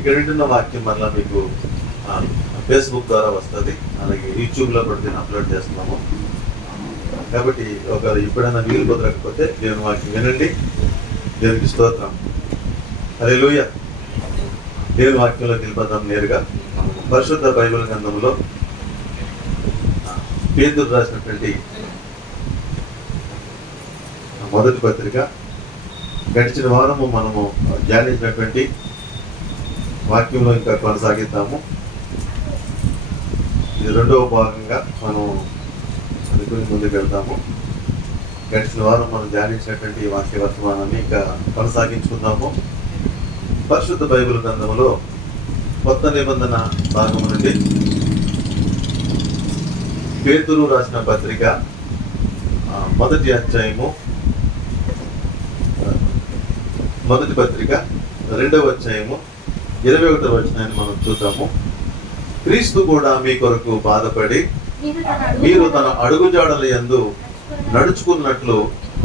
ఇక్కడ వింటున్న వాక్యం మళ్ళీ మీకు ఫేస్బుక్ ద్వారా వస్తుంది, అలాగే యూట్యూబ్లో కూడా దీన్ని అప్లోడ్ చేస్తున్నాము. కాబట్టి ఒకవేళ ఎప్పుడైనా వీలు కుదరకపోతే దేవుని వాక్యం వినండి. దేవునికి స్తోత్రం. హల్లెలూయా. దేవుని వాక్యంలోకి వెళ్ళిపోతాం నేరుగా. పరిశుద్ధ బైబిల్ గ్రంథంలో పేతురు రాసినటువంటి మొదటి పత్రిక, గడిచిన వారము మనము ధ్యానించినటువంటి వాక్యంలో ఇంకా కొనసాగిద్దాము. ఇది రెండవ భాగంగా మనం అనుకుని ముందుకు వెళ్తాము. గడిచిన వారం మనం ధ్యానించినటువంటి వాక్య వర్తమానాన్ని ఇంకా కొనసాగించుకుందాము. పరిశుద్ధ బైబిల్ గ్రంథంలో కొత్త నిబంధన భాగం నుండి పేతురు రాసిన పత్రిక మొదటి అధ్యాయము, మొదటి పత్రిక 2వ అధ్యాయము 21వ వచనాన్ని మనం చూద్దాము. క్రీస్తు కూడా మీ కొరకు బాధపడి మీరు తన అడుగుజాడల యందు నడుచుకున్నట్లు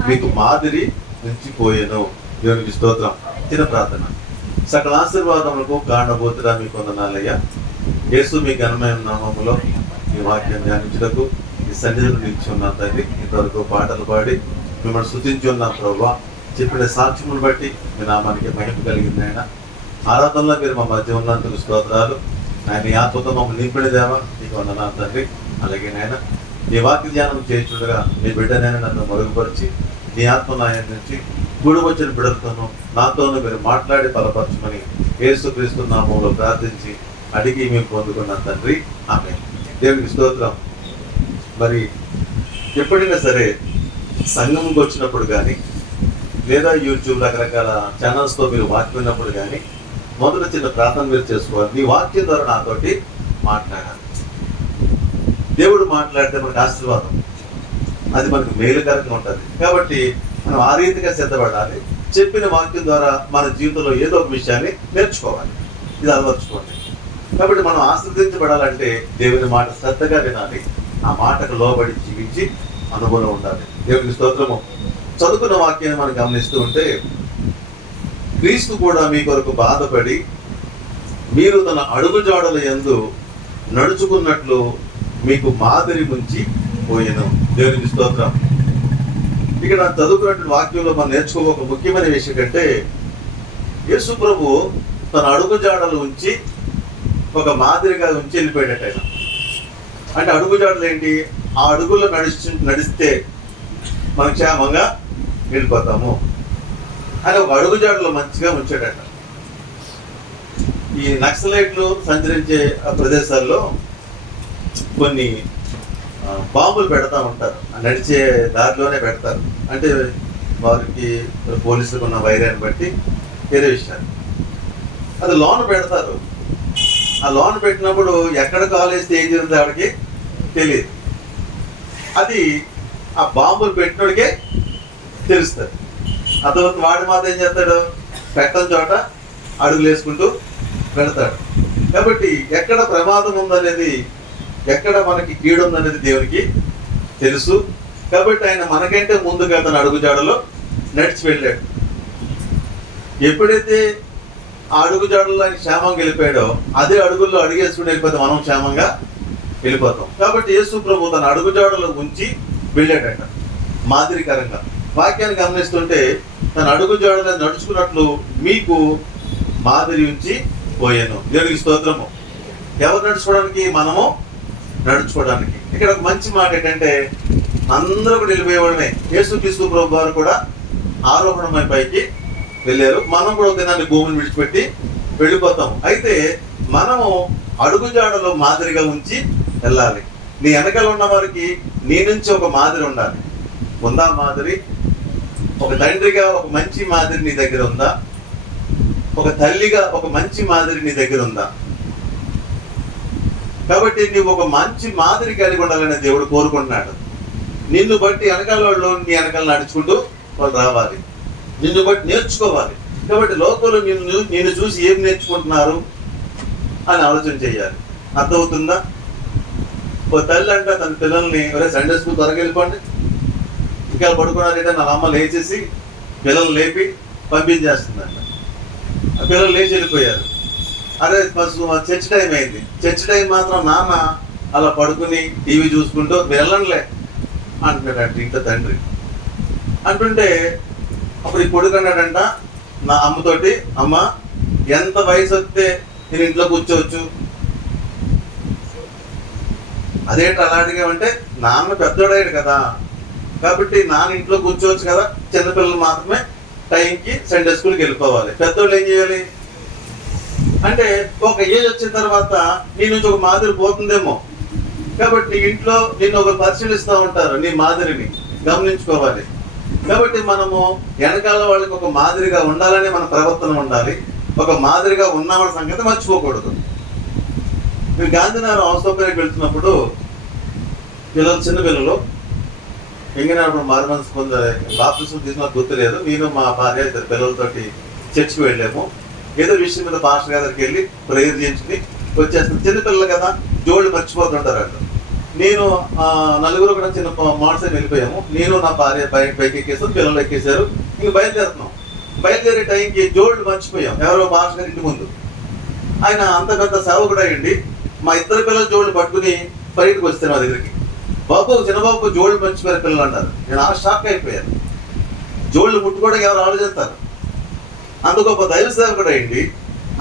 మీకు మాదిరి నిలిచిపోయెను. దేవునికి స్తోత్రం. చిన్న ప్రార్థన. సకల ఆశీర్వాదములకు కారణభూతుడా మీకు వందనాలయ్యా. యేసు మీ ఘనమైన నామములో ఈ వాక్యం ధ్యానించుటకు ఈ సన్నిధిలో నిలిచి ఉన్న తండ్రి, ఇంతవరకు పాటలు పాడి మిమ్మల్ని స్తుతించి ఉన్న ప్రభువా, చెప్పిన సాక్ష్యములు బట్టి మీ నామానికి మహిమ కలిగింది ఆయన. ఆరాధనలో మీరు మా మధ్య ఉన్నందుకు స్తోత్రాలు. ఆయన ఈ ఆత్మతో మమ్మల్ని నింపినదేవా నీకు వందనాలు తండ్రి. అలాగే నాయన నీ వాక్య ధ్యానం చేయించుండగా నీ బిడ్డనైనా నన్ను మరుగుపరిచి నీ ఆత్మ నాయన నుంచి కూడి వచ్చిన బిడ్డలతోనూ నాతోనూ మీరు మాట్లాడి బలపరచమని యేసుక్రీస్తు నామములో ప్రార్థించి అడిగి మేము పొందుకున్నాం తండ్రి. ఆమేన్. దేవునికి స్తోత్రం. మరి ఎప్పుడైనా సరే సంఘంకి వచ్చినప్పుడు కానీ లేదా యూట్యూబ్ రకరకాల ఛానల్స్తో మీరు వాక్యం విన్నప్పుడు కానీ మొదట చిన్న ప్రార్థన మీరు చేసుకోవాలి. నీ వాక్యం ద్వారా నాతోటి మాట్లాడాలి. దేవుడు మాట్లాడితే మనకు ఆశీర్వాదం, అది మనకు మేలుకరంగా ఉంటుంది. కాబట్టి మనం ఆ రీతిగా సిద్ధపడాలి. చెప్పిన వాక్యం ద్వారా మన జీవితంలో ఏదో ఒక విషయాన్ని నేర్చుకోవాలి. ఇది అలవర్చుకోండి. కాబట్టి మనం ఆశీర్వదించబడాలంటే దేవుని మాట శ్రద్ధగా వినాలి. ఆ మాటకు లోబడి జీవించి అనుభవం ఉండాలి. దేవునికి స్తోత్రము. చదువుకున్న వాక్యాన్ని మనం గమనిస్తూ ఉంటే, క్రీస్తు కూడా మీ కొరకు బాధపడి మీరు తన అడుగుజాడల యందు నడుచుకున్నట్లు మీకు మాదిరి ఉంచి పోయెను. దేవునికి స్తోత్రం. ఇక్కడ చదువుకున్నటువంటి వాక్యంలో మనం నేర్చుకోబో ఒక ముఖ్యమైన విషయం కంటే, యేసు ప్రభు తన అడుగుజాడలు ఉంచి ఒక మాదిరిగా ఉంచి వెళ్ళిపోయాడట ఆయన. అంటే అడుగుజాడలు ఏంటి? ఆ అడుగుల్లో నడిస్తే మనం క్షేమంగా వెళ్ళిపోతాము అని ఒక అడుగుజాడలో మంచిగా ఉంచాడట. ఈ నక్సలైట్లు సంచరించే ప్రదేశాల్లో కొన్ని బాంబులు పెడతా ఉంటారు. నడిచే దారిలోనే పెడతారు. అంటే వారికి పోలీసులకు ఉన్న వైరాన్ని బట్టి వేరే విషయాలు అది లోన్ పెడతారు. ఆ లోన్ పెట్టినప్పుడు ఎక్కడ కాల్ వేస్తే ఏం జరుగుతుంది ఆవిడకి తెలియదు. అది ఆ బాంబులు పెట్టినోడికే తెలుస్తుంది. అతను వాడి మాత్రం ఏం చేస్తాడు? పెట్టని చోట అడుగులు వేసుకుంటూ పెడతాడు. కాబట్టి ఎక్కడ ప్రమాదం ఉందనేది, ఎక్కడ మనకి కీడు ఉందనేది దేవునికి తెలుసు. కాబట్టి ఆయన మనకంటే ముందుగా తన అడుగుజాడలో నడిచి వెళ్ళాడు. ఎప్పుడైతే ఆ అడుగుజాడలో ఆయన క్షేమంగా వెళ్ళిపోయాడో అదే అడుగుల్లో అడుగేసుకుని వెళ్ళిపోతే మనం క్షేమంగా వెళ్ళిపోతాం. కాబట్టి యేసు ప్రభు తన అడుగుజాడలో ఉంచి వెళ్ళాడట మాదిరికరంగా. వాక్యాన్ని గమనిస్తుంటే తన అడుగుజాడలో నడుచుకున్నట్లు మీకు మాదిరి ఉంచి పోయాను. దేవునికి స్తోత్రము. ఎవరు నడుచుకోవడానికి? మనము నడుచుకోవడానికి. ఇక్కడ ఒక మంచి మాట ఏంటంటే, అందరూ కూడా వెళ్ళిపోయేవాడమే. యేసుక్రీస్తు ప్రభు వారు కూడా ఆరోహణమై పైకి వెళ్ళారు. మనం కూడా దినాన్ని భూమిని విడిచిపెట్టి వెళ్ళిపోతాం. అయితే మనము అడుగుజాడలో మాదిరిగా ఉంచి వెళ్ళాలి. నీ వెనకాల ఉన్న వారికి నీ నుంచి ఒక మాదిరి ఉండాలి. ఉందా మాదిరి? ఒక తండ్రిగా ఒక మంచి మాదిరి నీ దగ్గర ఉందా? ఒక తల్లిగా ఒక మంచి మాదిరి నీ దగ్గర ఉందా? కాబట్టి నువ్వు ఒక మంచి మాదిరి కలిగి ఉండాలని దేవుడు కోరుకుంటున్నాడు. నిన్ను బట్టి వెనకాల వాళ్ళు నీ వెనకాల నడుచుకుంటూ వాళ్ళు రావాలి. నిన్ను బట్టి నేర్చుకోవాలి. కాబట్టి లోకంలో నిన్ను చూసి ఏం నేర్చుకుంటున్నారు అని ఆలోచన చేయాలి. అర్థమవుతుందా? ఓ తల్లి అంట తన పిల్లల్ని సండే స్కూల్ త్వరగా వెళ్ళిపోండి, ఇంకా పడుకున్నారంటే నా అమ్మ లేచేసి పిల్లలు లేపి పంపించేస్తుందంట. ఆ పిల్లలు లేచి వెళ్ళిపోయారు. అరే చర్చ్ టైం అయింది, చర్చ్ టైం మాత్రం నాన్న అలా పడుకుని టీవీ చూసుకుంటూ వెళ్ళండిలే అంటున్నాడంట ఇంట్లో తండ్రి. అంటుంటే అప్పుడు ఈ కొడుకు అన్నాడంట నా అమ్మతోటి, అమ్మ ఎంత వయసు వస్తే నేను ఇంట్లో కూర్చోవచ్చు. అదేంటి అలా అడిగామంటే, నాన్న పెద్దోడాడు కదా కాబట్టి నాన్న ఇంట్లో కూర్చోవచ్చు కదా, చిన్నపిల్లలు మాత్రమే టైంకి సండే స్కూల్కి వెళ్ళిపోవాలి, పెద్దోళ్ళు ఏం చేయాలి అంటే ఒక ఏజ్ వచ్చిన తర్వాత నీ నుంచి ఒక మాదిరి పోతుందేమో, కాబట్టి ఇంట్లో నిన్ను ఒక పరిశీలిస్తూ ఉంటారు, నీ మాదిరిని గమనించుకోవాలి. కాబట్టి మనము వెనకాల వాళ్ళకి ఒక మాదిరిగా ఉండాలని మన ప్రవర్తన ఉండాలి, ఒక మాదిరిగా ఉన్నామన్న సంగతి మర్చిపోకూడదు. మీరు గాంధీనగరం అవసరం వెళ్తున్నప్పుడు పిల్లలు, చిన్న పిల్లలు ఎంగినప్పుడు మారు మనసు పొందాలి, బాప్తిసం తీసుకున్న గుర్తులేదు, నేను మా భార్య ఇద్దరు పిల్లలతోటి చర్చికి వెళ్ళాము. ఏదో విషయం మీద పాస్టర్ గారికి వెళ్ళి ప్రేయర్ చేయించుకుని వచ్చేస్తాను. చిన్నపిల్లలు కదా, జోళ్ళు మర్చిపోతుంటారు వాళ్ళు. నేను నలుగురు కూడా చిన్న మోటార్ సైకిల్ వెళ్ళిపోయాము. నేను నా భార్య బైక్ ఎక్కేసాను, పిల్లలు ఎక్కేశారు. ఇంక బయలుదేరుతున్నాం. బయలుదేరే టైంకి జోళ్ళు మర్చిపోయాం. ఎవరో పాస్టర్ గారి ఇంటి ముందు ఆయన అంత పెద్ద సేవకుడు అయ్యండి, మా ఇద్దరు పిల్లలు జోళ్ళు పట్టుకుని బయటకు వస్తే మా దగ్గరికి, బాబు చిన్నబాబు జోళ్ళు మర్చిపోయారు పిల్లలు అన్నారు. నేను ఆ షాక్ అయిపోయాను. జోళ్ళు ముట్టుకోవడానికి ఎవరు ఆలోచిస్తారు? అంత గొప్ప దైవ సేవకుడు అయ్యండి,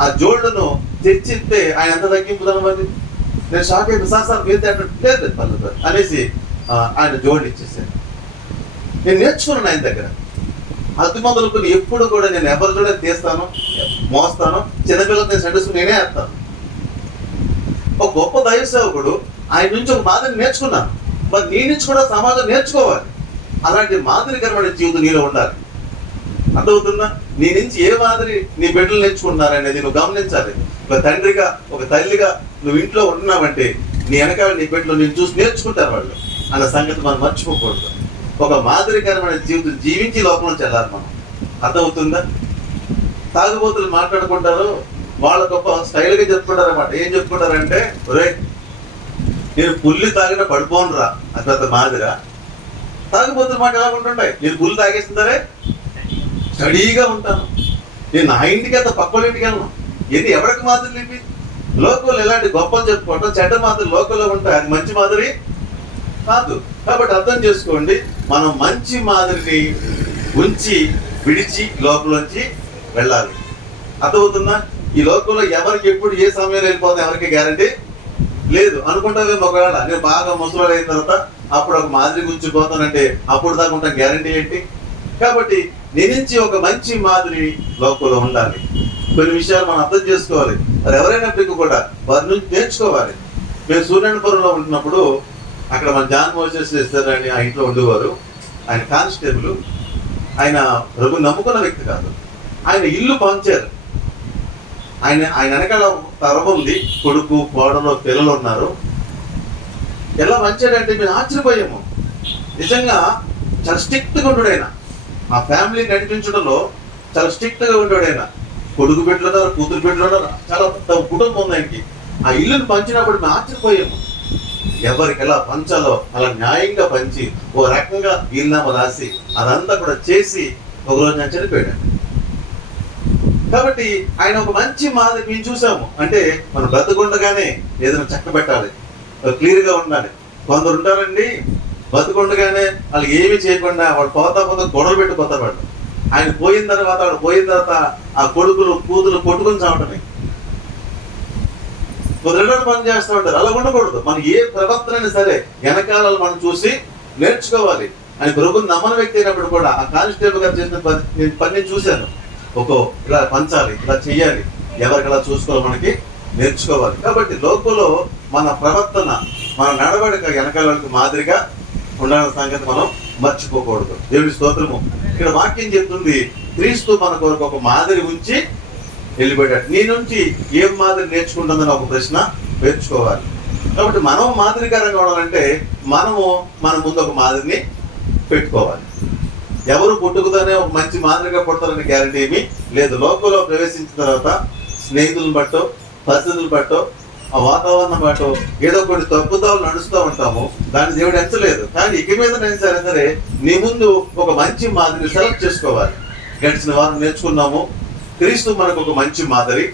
ఆ జోళ్లను తెచ్చిస్తే ఆయన ఎంత తగ్గింపుదనం అది. నేను షాక్ అయిపోయి సార్ మీరు లేదు పల్లె అనేసి ఆయన జోళ్ళు ఇచ్చేసాను. నేను నేర్చుకున్నాను ఆయన దగ్గర. అది మొదలుకొని ఎప్పుడు కూడా నేను ఎవరి జోడే తీస్తాను, మోస్తాను, చిన్నపిల్లలు నేను సండేసుకుని నేనే వేస్తాను. ఒక గొప్ప దైవ సేవకుడు, ఆయన నుంచి ఒక మాదిరి నేర్చుకున్నాను. మరి నీ నుంచి కూడా సమాజం నేర్చుకోవాలి. అలాంటి మాదిరికరమైన జీవితం నీలో ఉండాలి. అర్థమవుతుందా? నీ నుంచి ఏ మాదిరి నీ బిడ్డలు నేర్చుకుంటున్నారనేది నువ్వు గమనించాలి. ఒక తండ్రిగా, ఒక తల్లిగా నువ్వు ఇంట్లో ఉంటున్నావంటే నీ వెనకాల నీ బిడ్డలు నేను చూసి నేర్చుకుంటారు వాళ్ళు అన్న సంగతి మనం మర్చిపోకూడదు. ఒక మాదిరికరమైన జీవితం జీవించి లోపల చెల్లాలి మనం. అర్థమవుతుందా? తాగుబోతులు మాట్లాడుకుంటారు, వాళ్ళ గొప్ప స్టైల్గా చెప్పుకుంటారు అన్నమాట. ఏం చెప్పుకుంటారంటే, ఒరే నేను పుల్లి తాగిన పడిపోను రా, అది పెద్ద మాదిరా. తాగుబోతులు మాట ఎలా ఉంటుంటాయి, నేను పుల్లి తాగేస్తుందరే స్టడీగా ఉంటాను, నేను నా ఇంటికి అంత పక్క ఇంటికి వెళ్ళను. ఇది ఎవరికి మాదిరి ఇవి? లోకల్ ఎలాంటి గొప్పలు చెప్పుకోవటం, చెడ్డ మాదిరి లోకల్లో ఉంటాయి, అది మంచి మాదిరి కాదు. కాబట్టి అర్థం చేసుకోండి, మనం మంచి మాదిరిని ఉంచి విడిచి లోపలోంచి వెళ్ళాలి. అర్థమవుతుందా? ఈ లోకంలో ఎవరికి ఎప్పుడు ఏ సమయంలో వెళ్ళిపోతే ఎవరికి గ్యారంటీ లేదు. అనుకుంటావే ఒకవేళ నేను బాగా ముసలు అయిన తర్వాత అప్పుడు ఒక మాదిరి గురించి పోతానంటే అప్పుడు దాకా ఉంటాను, గ్యారంటీ ఏంటి? కాబట్టి నీ నుంచి ఒక మంచి మాదిరి లోపల ఉండాలి. కొన్ని విషయాలు మనం అర్థం చేసుకోవాలి. మరి ఎవరైనప్పటికీ కూడా వారి నుంచి నేర్చుకోవాలి. మేము సూర్యనపురంలో ఉంటున్నప్పుడు అక్కడ మన జాన్ మోసెస్ చేస్తారని ఆ ఇంట్లో ఉండేవారు. ఆయన కానిస్టేబుల్, ఆయన ప్రభు నమ్ముకున్న వ్యక్తి కాదు. ఆయన ఇల్లు పంచారు. ఆయన వెనకాల తరం ఉంది, కొడుకు కోడలో పిల్లలు ఉన్నారు. ఎలా పంచాడంటే మేము ఆశ్చర్యపోయాము. నిజంగా చాలా స్ట్రిక్ట్గా ఉంటాడు ఆయన. ఆ ఫ్యామిలీ నడిపించడంలో చాలా స్ట్రిక్ట్గా ఉంటాడు ఆయన. కొడుకు బిడ్డలు ఉన్నారు, కూతురు బిడ్డలు ఉన్నారు, చాలా కుటుంబం ఉంది ఆయనకి. ఆ ఇల్లుని పంచినప్పుడు మేము ఆశ్చర్యపోయాము. ఎవరికి ఎలా పంచాలో అలా న్యాయంగా పంచి ఓ రకంగా వీలునామా రాసి అదంతా కూడా చేసి ఒకరోజు నేను చనిపోయాడు. కాబట్టి ఆయన ఒక మంచి మాదిరి మేము చూసాము. అంటే మనం బతుకుండగానే ఏదైనా చక్క పెట్టాలి, క్లియర్గా ఉండాలి. కొందరు ఉంటారండి బతుకుండగానే వాళ్ళు ఏమీ చేయకుండా వాళ్ళు పోతా గొడవలు పెట్టిపోతారు వాళ్ళు. ఆయన పోయిన తర్వాత ఆ కొడుకులు కూతురు కొట్టుకుని చావటమే, కుదరడం పని చేస్తూ ఉంటారు. అలా ఉండకూడదు. మనం ఏ ప్రవర్తన సరే వెనకాల మనం చూసి నేర్చుకోవాలి. ఆయన ప్రభుని నమ్మని వ్యక్తి అయినప్పుడు కూడా ఆ కానిస్టేబుల్ గారు చేసిన పని నేను చూశాను. ఇలా పంచాలి, ఇలా చెయ్యాలి, ఎవరికి ఎలా చూసుకోవాలి మనకి నేర్చుకోవాలి. కాబట్టి లోకంలో మన ప్రవర్తన, మన నడవడిక వెనకాల వాళ్ళకి మాదిరిగా ఉండాలన్న సంగతి మనం మర్చిపోకూడదు. దేవుడి స్తోత్రము. ఇక్కడ వాక్యం చెప్తుంది, క్రీస్తు మన కొరకు ఒక మాదిరి ఉంచి వెళ్ళిపోయాడు. నీ నుంచి ఏం మాదిరి నేర్చుకుంటుందని ఒక ప్రశ్న నేర్చుకోవాలి. కాబట్టి మనం మాదిరికరంగా ఉండాలంటే మనము మన ముందు ఒక మాదిరిని పెట్టుకోవాలి. ఎవరు పుట్టుకతోనే ఒక మంచి మాదిరిగా పుడతారని గ్యారంటీ ఏమీ లేదు. లోకంలో ప్రవేశించిన తర్వాత స్నేహితులను బట్టో, పరిస్థితులు బట్టో, ఆ వాతావరణం బట్టో ఏదో కొన్ని తప్పుదాలు నడుస్తూ ఉంటాము. దాన్ని దేవుడు ఎంచలేదు. కానీ ఇక మీద నేను సరే నీ ముందు ఒక మంచి మాదిరిని సెలెక్ట్ చేసుకోవాలి. గడిచిన వారం నేర్చుకున్నాము, క్రీస్తు మనకు ఒక మంచి మాదిరి.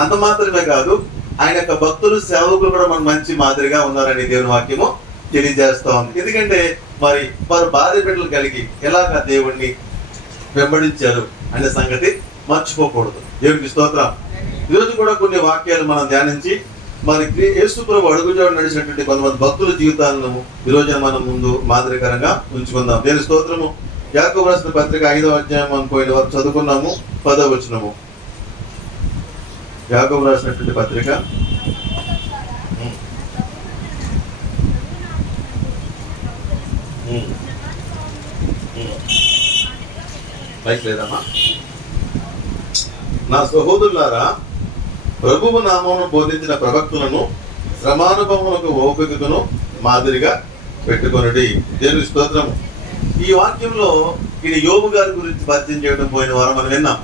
అంత మాత్రమే కాదు, ఆయన యొక్క భక్తులు సేవకులు కూడా మన మంచి మాదిరిగా ఉన్నారని దేవుని వాక్యము తెలియజేస్తా ఉంది. ఎందుకంటే మరి వారు భార్య బిడ్డలు కలిగి ఎలాగా దేవుణ్ణి వెంబడించారు అనే సంగతి మర్చిపోకూడదు. దేవునికి స్తోత్రం. ఈరోజు కూడా కొన్ని వాక్యాలు మనం ధ్యానించి మరి యేసు ప్రభు అడుగుజాడు నడిచినటువంటి కొంతమంది భక్తుల జీవితాలను ఈ రోజున మనం ముందు మాదిరికరంగా ఉంచుకుందాం. దేవుని స్తోత్రము. యాకోబు రాసిన పత్రిక 5వ అధ్యాయం మనం పోయిన వరకు చదువుకున్నాము. 10వ వచనము. యాకోబు రాసినటువంటి పత్రిక బైక్ లేదమ్మా. నా సహోదరులారా, ప్రభువు నామమును బోధించిన ప్రవక్తలను శ్రమానుభవములకు ఓపికను మాదిరిగా పెట్టుకొనుడి. దేవుని స్తోత్రము. ఈ వాక్యంలో ఇది యోబు గారి గురించి పరిచయం చేయడం పోయిన వారం మనం విన్నాం.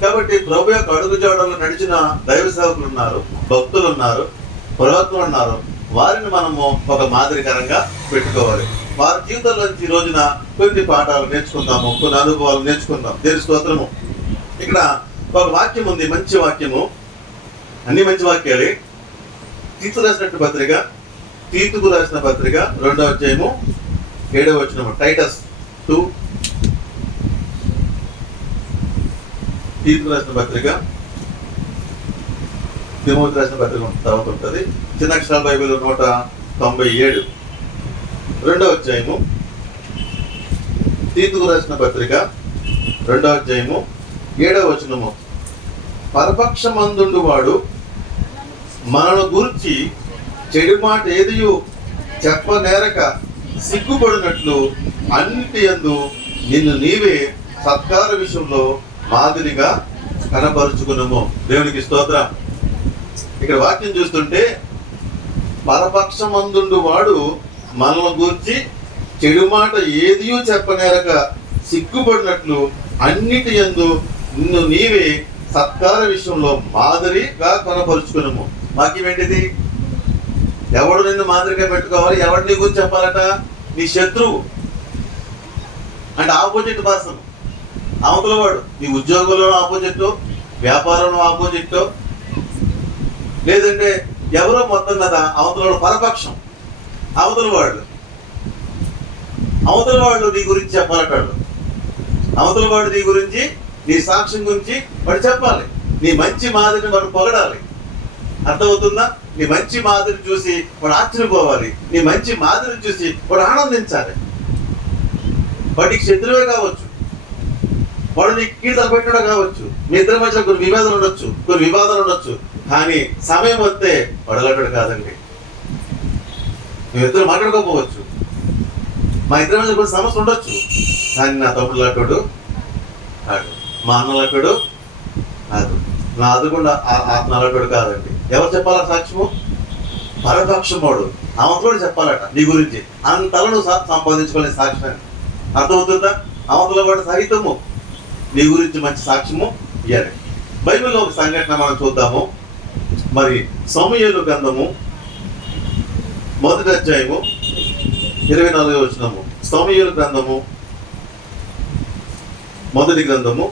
కాబట్టి ప్రభు యొక్క అడుగుజాడల్లో నడిచిన దైవ సేవకులు ఉన్నారు, భక్తులు ఉన్నారు, ప్రవక్తలు ఉన్నారు. వారిని మనము ఒక మాదిరికరంగా పెట్టుకోవాలి. వారి జీవితంలో నుంచి ఈ రోజున కొన్ని పాఠాలు నేర్చుకుందాము, కొన్ని అనుభవాలు నేర్చుకుందాం. దేవుని స్తోత్రము. ఇక్కడ ఒక వాక్యం ఉంది, మంచి వాక్యము, అన్ని మంచి వాక్యాలే. తీతుకు రాసిన పత్రిక 2వ అధ్యాయము 7వ వచనము. టైటస్ 2, తీతుకు రాసిన పత్రిక, తిమోతి రాసిన పత్రిక తర్వాత ఉంటుంది. చిన్న అక్షరాల బైబిల్ 197, 2వ అధ్యాయము. తీతుకు రాసిన పత్రిక 2వ అధ్యాయము 7వ వచనము. పరపక్షమందుండు వాడు మనను గురించి చెడు మాట ఏదియు చెప్పనేరక సిగ్గుపడినట్లు అన్నిటి యందు నిన్ను నీవే సత్కార విషయంలో మాదిరిగా కనపరుచుకున్నాము. దేవునికి స్తోత్రం. ఇక్కడ వాక్యం చూస్తుంటే పరపక్షమందుండు వాడు మనల్ని గురించి చెడు మాట ఏదియూ చెప్పనేరక సిగ్గుపడినట్లు అన్నిటి యందు నిన్ను నీవే సత్కార విషయంలో మాదిరిగా కనపరుచుకున్నాము. వాక్యం ఏంటిది? ఎవడు నిన్ను మాదిరిగా పెట్టుకోవాలి? ఎవడు నీ గురించి చెప్పాలట? నీ శత్రువు అంటే ఆపోజిట్ పర్సన్, అవతల వాడు. నీ ఉద్యోగంలో ఆపోజిట్, వ్యాపారంలో ఆపోజిట్, లేదంటే ఎవరో మొత్తం కదా అవతల వాడు పరపక్షం. అవతల వాళ్ళు నీ గురించి చెప్పాలంటాడు. అవతల వాడు నీ గురించి, నీ సాక్ష్యం గురించి వాడు చెప్పాలి. నీ మంచి మాదిరిని వాడు పొగడాలి. అర్థమవుతుందా? నీ మంచి మాదిరి చూసి వాడు ఆశ్చర్యపోవాలి. నీ మంచి మాదిరిని చూసి వాడు ఆనందించాలి. వాడికి శత్రువే కావచ్చు, వాడు నీకు కీర్తన పెట్టడం కావచ్చు, మీ ఇద్దరి మధ్య కొన్ని వివాదాలు ఉండొచ్చు, కానీ సమయం వస్తే వడగట్టడు కాదండి. మేమిద్దరు మాట్లాడుకోకపోవచ్చు, మా ఇద్దరి మధ్య కొన్ని సమస్య ఉండొచ్చు, కానీ నా తమ్ముడు లాంటోడు కాదు, మా అన్న లాంటోడు కాదు, నా అదుకుండా ఆత్మ లాంటోడు కాదండి. ఎవరు చెప్పాలా సాక్ష్యము? పరపక్షముడు అవతలోడు చెప్పాలట నీ గురించి. అంతలో నువ్వు సంపాదించుకునే సాక్ష్యాన్ని. అర్థమవుతుందా? అవతల వాడు సహితము నీ గురించి మంచి సాక్ష్యము ఇవ్వాలి. బైబిల్లో ఒక సంఘటన మనం చూద్దాము. మరి సమూయేలు గ్రంథము 1వ అధ్యాయము 24వ వచనము. సమూయేలు గ్రంథము 1వ గ్రంథము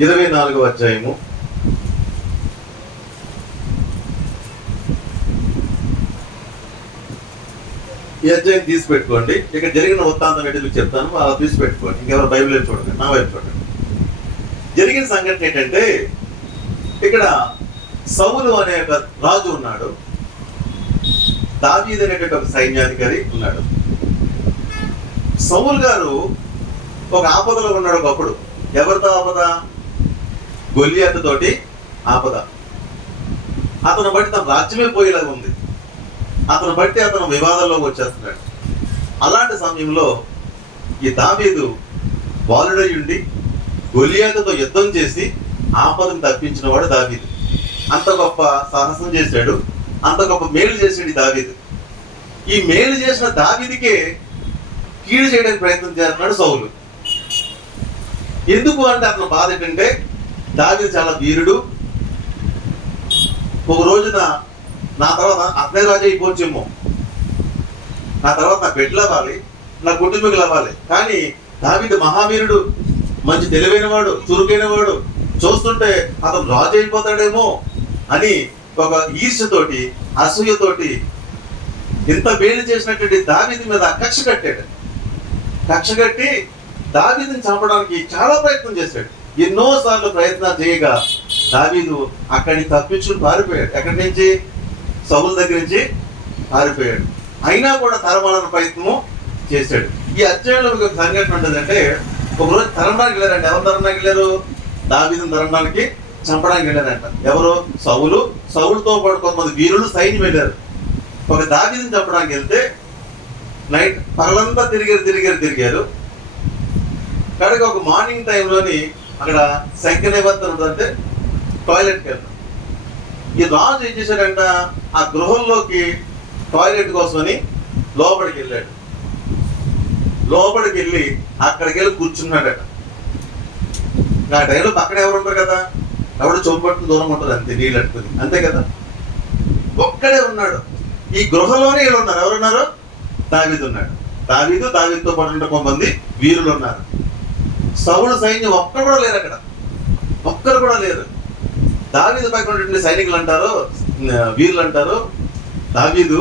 24వ అధ్యాయము 1 అధ్యాయం తీసి పెట్టుకోండి. ఇక్కడ జరిగిన వృత్తాంతం ఏంటి మీకు చెప్తాను, అలా తీసి పెట్టుకోండి. ఇంకెవరు బైబిల్ చూడండి, నా వైపు చూడండి. జరిగిన సంఘటన ఏంటంటే, ఇక్కడ సౌలు అనే ఒక రాజు ఉన్నాడు, దావీదు అనేటువంటి ఒక సైన్యాధికారి ఉన్నాడు. సౌలు గారు ఒక ఆపదలో ఉన్నాడు ఒకప్పుడు. ఎవరితో ఆపద? గొలియాతు తోటి ఆపద. అతను బట్టి తన రాజ్యమే పోయేలాగా ఉంది. అతను బట్టి అతను వివాదాల్లోకి వచ్చేస్తున్నాడు. అలాంటి సమయంలో ఈ దావీదు బాలుడై ఉండి గొలియాతుతో యుద్ధం చేసి ఆపదను తప్పించిన వాడు దావీదు. అంత గొప్ప సాహసం చేశాడు, అంత గొప్ప మేలు చేశాడు ఈ దావీదు. ఈ మేలు చేసిన దావీదుకే కీడు చేయడానికి ప్రయత్నం చేస్తున్నాడు సౌలు. ఎందుకు అంటే అతను బాధ ఏంటంటే, దావీదు చాలా వీరుడు. ఒక రోజున నా తర్వాత అతనే రాజు అయిపోవచ్చేమో, నా తర్వాత నా బిడ్డలు అవ్వాలి, నా కుటుంబీకులు అవ్వాలి, కానీ దావీదు మహావీరుడు, మంచి తెలివైన వాడు, చురుకైన వాడు, చూస్తుంటే అతను రాజు అయిపోతాడేమో అని ఒక ఈర్ష్యతోటి, అసూయతోటి ఇంత మేలు చేసినటువంటి దావీదు మీద కక్ష కట్టాడు. కక్ష కట్టి దావీదుని చంపడానికి చాలా ప్రయత్నం చేశాడు. ఎన్నోసార్లు ప్రయత్నాలు చేయగా దావీదు అక్కడి తప్పించుకుని పారిపోయాడు. ఎక్కడి నుంచి? సౌలు దగ్గర నుంచి పారిపోయాడు. అయినా కూడా తరమాలని ప్రయత్నము చేశాడు. ఈ అధ్యాయంలో ఒక సంఘటన ఉంటుందంటే, ఒకరోజు తరమడానికి వెళ్ళారంట. ఎవరు తరమడానికి వెళ్ళారు? దావీదుని తరమడానికి, చంపడానికి వెళ్ళారంట. ఎవరు? సౌలు. సౌలుతో పాటు కొంతమంది వీరులు సైన్యం వెళ్ళారు. ఒక దావీదుని చంపడానికి వెళ్తే నైట్ పగలంతా తిరిగారు. కనుక ఒక మార్నింగ్ టైంలోని అక్కడ శంఖనివర్తన ఉంటుందంటే టాయిలెట్కి వెళ్తాం. ఈ రాజు ఏం చేశాడంట, ఆ గృహంలోకి టాయిలెట్ కోసమని లోపలికి వెళ్ళాడు. లోపలికి వెళ్ళి అక్కడికి వెళ్ళి కూర్చున్నాడట. ఆ టైంలో పక్కన ఎవరు ఉంటారు కదా, ఎవడు చొప్పట్టు దూరం ఉంటారు, అంతే నీళ్ళు అట్టుకుని, అంతే కదా. ఒక్కడే ఉన్నాడు. ఈ గృహలోనే వీళ్ళు ఉన్నారు. ఎవరున్నారు? దావీదు ఉన్నాడు. దావీదుతో పాటు ఉంటే కొంతమంది వీరులు ఉన్నారు. సౌలు సైన్యం ఒక్కరు కూడా లేరు అక్కడ, ఒక్కరు కూడా లేరు. దావీదు పైన ఉన్నటువంటి సైనికులు అంటారు, వీరులు అంటారు, దావీదు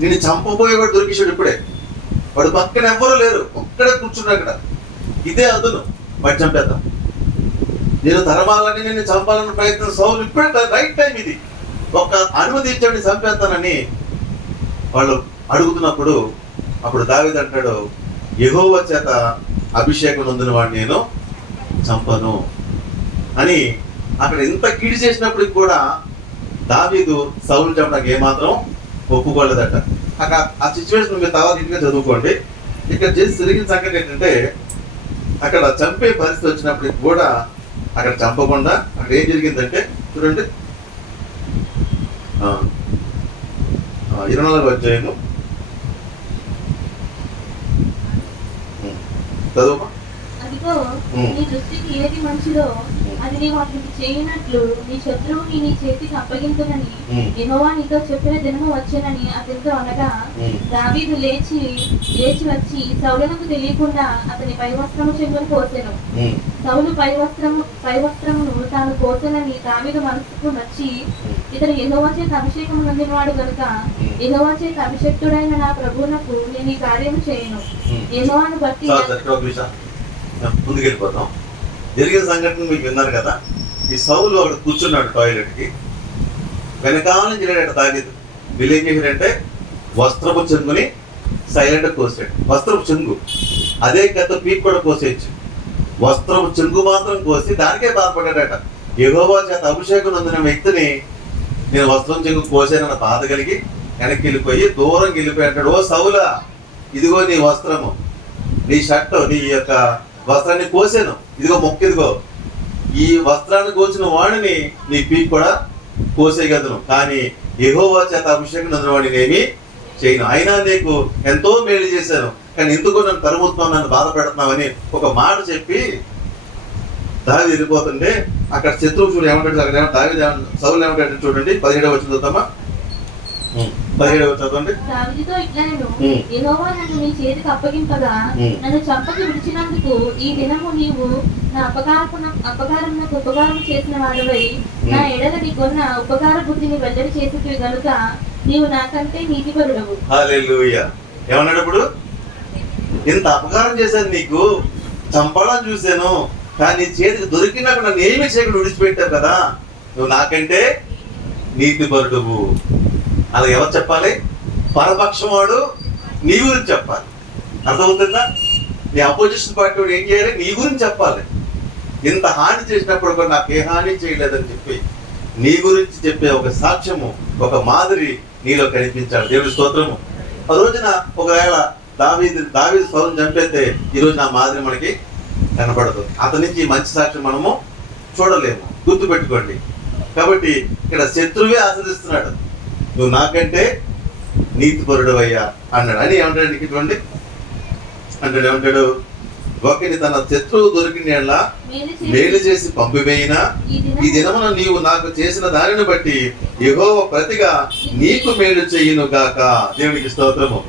నిన్ను చంపబోయేవాడు దొరికిసాడు ఇప్పుడే, వాడు పక్కన ఎవ్వరూ లేరు, ఒక్కడే కూర్చున్నాడు అక్కడ. ఇదే అదును, వాడు చంపేద్దాం, నేను తరమాలని నిన్ను చంపాలని ప్రయత్నం. సౌలు ఇప్పుడే రైట్ టైం, ఇది ఒక అనుమతి ఇచ్చాడు చంపేస్తానని వాళ్ళు అడుగుతున్నప్పుడు అప్పుడు దావీదు అంటాడు, యెహోవా చేత అభిషేకం నొందిన వాడిని నేను చంపను అని. అక్కడ ఇంత కీడు చేసినప్పటికి కూడా దావీదు సౌలు చంపడానికి ఏమాత్రం ఒప్పుకోలేదట. అక్కడ ఆ సిచ్యువేషన్ మీరు తర్వాత ఇంటిగా చదువుకోండి. ఇక్కడ చేసి జరిగిన సంగతి ఏంటంటే, అక్కడ చంపే పరిస్థితి వచ్చినప్పటికి కూడా అక్కడ చంపకుండా అక్కడ ఏం జరిగిందంటే చూడండి, 24వ అధ్యాయము చదువు. అదిగో నీ దృష్టికి ఏది మంచిదో అది నీవు అతనికి చేయనట్లు నీ శత్రువుని నీ చేతికి అప్పగించునని యెహోవా నీతో చెప్పిన దినము వచ్చెనని అతనితో అనగా, దావీదు లేచి వచ్చి సౌలునకు తెలియకుండా అతని పైవస్త్రము చెంగును కోసెను. సౌలు పైవస్త్రమును తాను కోసెనని దావీదు మనసుకు నచ్చి, ఇతడు యెహోవా చేత అభిషేకం నొందినవాడు కనుక యెహోవా చేత అభిషేక్తుడైన నా ప్రభువునకు నేను ఈ కార్యము చేయను. యెహోవాను బట్టి ముందుకెళ్ళిపోతాం. జరిగిన సంఘటన మీకు విన్నారు కదా. ఈ సౌలు అక్కడ కూర్చున్నాడు టాయిలెట్కి, వెనకాల నుంచి వెళ్ళాడు దావీదు. వీళ్ళు ఏం చేశాడంటే వస్త్రపు చెంగుని సైలెంట్ కోసాడు. వస్త్రపు చెంగు అదే కథ పీక్ కూడా కోసేయచ్చు. వస్త్రపు చెంగు మాత్రం కోసి దానికే బాధపడ్డాడట. యెహోవా చేత అభిషేకం నొందిన వ్యక్తిని నేను వస్త్రం చెంగు కోసానన్న బాధ కలిగి వెనక్కి వెళ్ళిపోయి దూరం వెళ్ళిపోయి అంటాడు, ఓ సౌలా, ఇదిగో నీ వస్త్రము, నీ షర్టు, నీ యొక్క వస్త్రాన్ని కోసాను, ఇదిగో మొక్క, ఇదిగో ఈ వస్త్రాన్ని కోసిన వాడిని నీ పీక్ కూడా కోసేయగలను, కానీ యెహోవా చేత అభిషేకం నొందిన వాడిని ఏమీ చేయను. అయినా నీకు ఎంతో మేలు చేశాను, కానీ ఎందుకో నన్ను తరుముతున్నావు, నన్ను బాధపెడుతున్నావని ఒక మాట చెప్పి దావీదు వెళ్ళిపోతుంటే అక్కడ శత్రువు చూడు ఏమంటాడు. అక్కడ దావీదు సౌలు ఏమంటాడు చూడండి, 17వ వచనం చదువుతామా? 17వ చదవండి. దావీదుతో ఇట్లనెను, యెహోవా నన్ను నీ చేతికి అప్పగింపగా నన్ను చంపక విడిచినందుకు ఈ దినము నీవు నా అపకారమునకు ఉపకారం చేసిన వాడవై నా ఎడల నీకున్న ఉపకార బుద్ధిని వెల్లడి చేసేటివి గనుక నీవు నాకంటే నీతిపరుడవు. హల్లెలూయా. ఏమన్నాడు ఇప్పుడు? ఇంత అపకారం చేశాను, నీకు చంపాలని చూశాను, కానీ నీ చేతికి దొరికినాక నన్ను ఏమీ చేయకుండా విడిచిపెట్టావు కదా, నువ్వు నాకంటే నీతిపరుడువు. అలా ఎవరు చెప్పాలి? పరపక్షం వాడు నీ గురించి చెప్పాలి. అర్థమవుతుందా? నీ అపోజిషన్ పార్టీ వాడు ఏం చేయాలి? నీ గురించి చెప్పాలి. ఇంత హాని చేసినప్పుడు కూడా నాకు ఏ హాని చేయలేదని చెప్పి నీ గురించి చెప్పే ఒక సాక్ష్యము, ఒక మాదిరి నీలో కనిపించాలి. దేవుడి స్తోత్రము. ఆ రోజున ఒకవేళ దావీదు సౌలును చంపేస్తే ఈరోజు నా మాదిరి మనకి కనపడదు. అతని నుంచి మంచి సాక్ష్యం మనము చూడలేము. గుర్తుపెట్టుకోండి. కాబట్టి ఇక్కడ శత్రువే ఆశ్రదిస్తున్నాడు, నువ్వు నాకంటే నీతిపరుడు అయ్యా అన్నాడు. అని ఏమంటాడు ఇటువంటి ఏమంటాడు, ఒకటి తన శత్రువు దొరికిన మేలు చేసి పంపివేయినా ఈ దినమున నీవు నాకు చేసిన దానిని బట్టి యెహోవా ప్రతిగా నీకు మేలు చెయ్యును గాక. దేవునికి స్తోత్రము.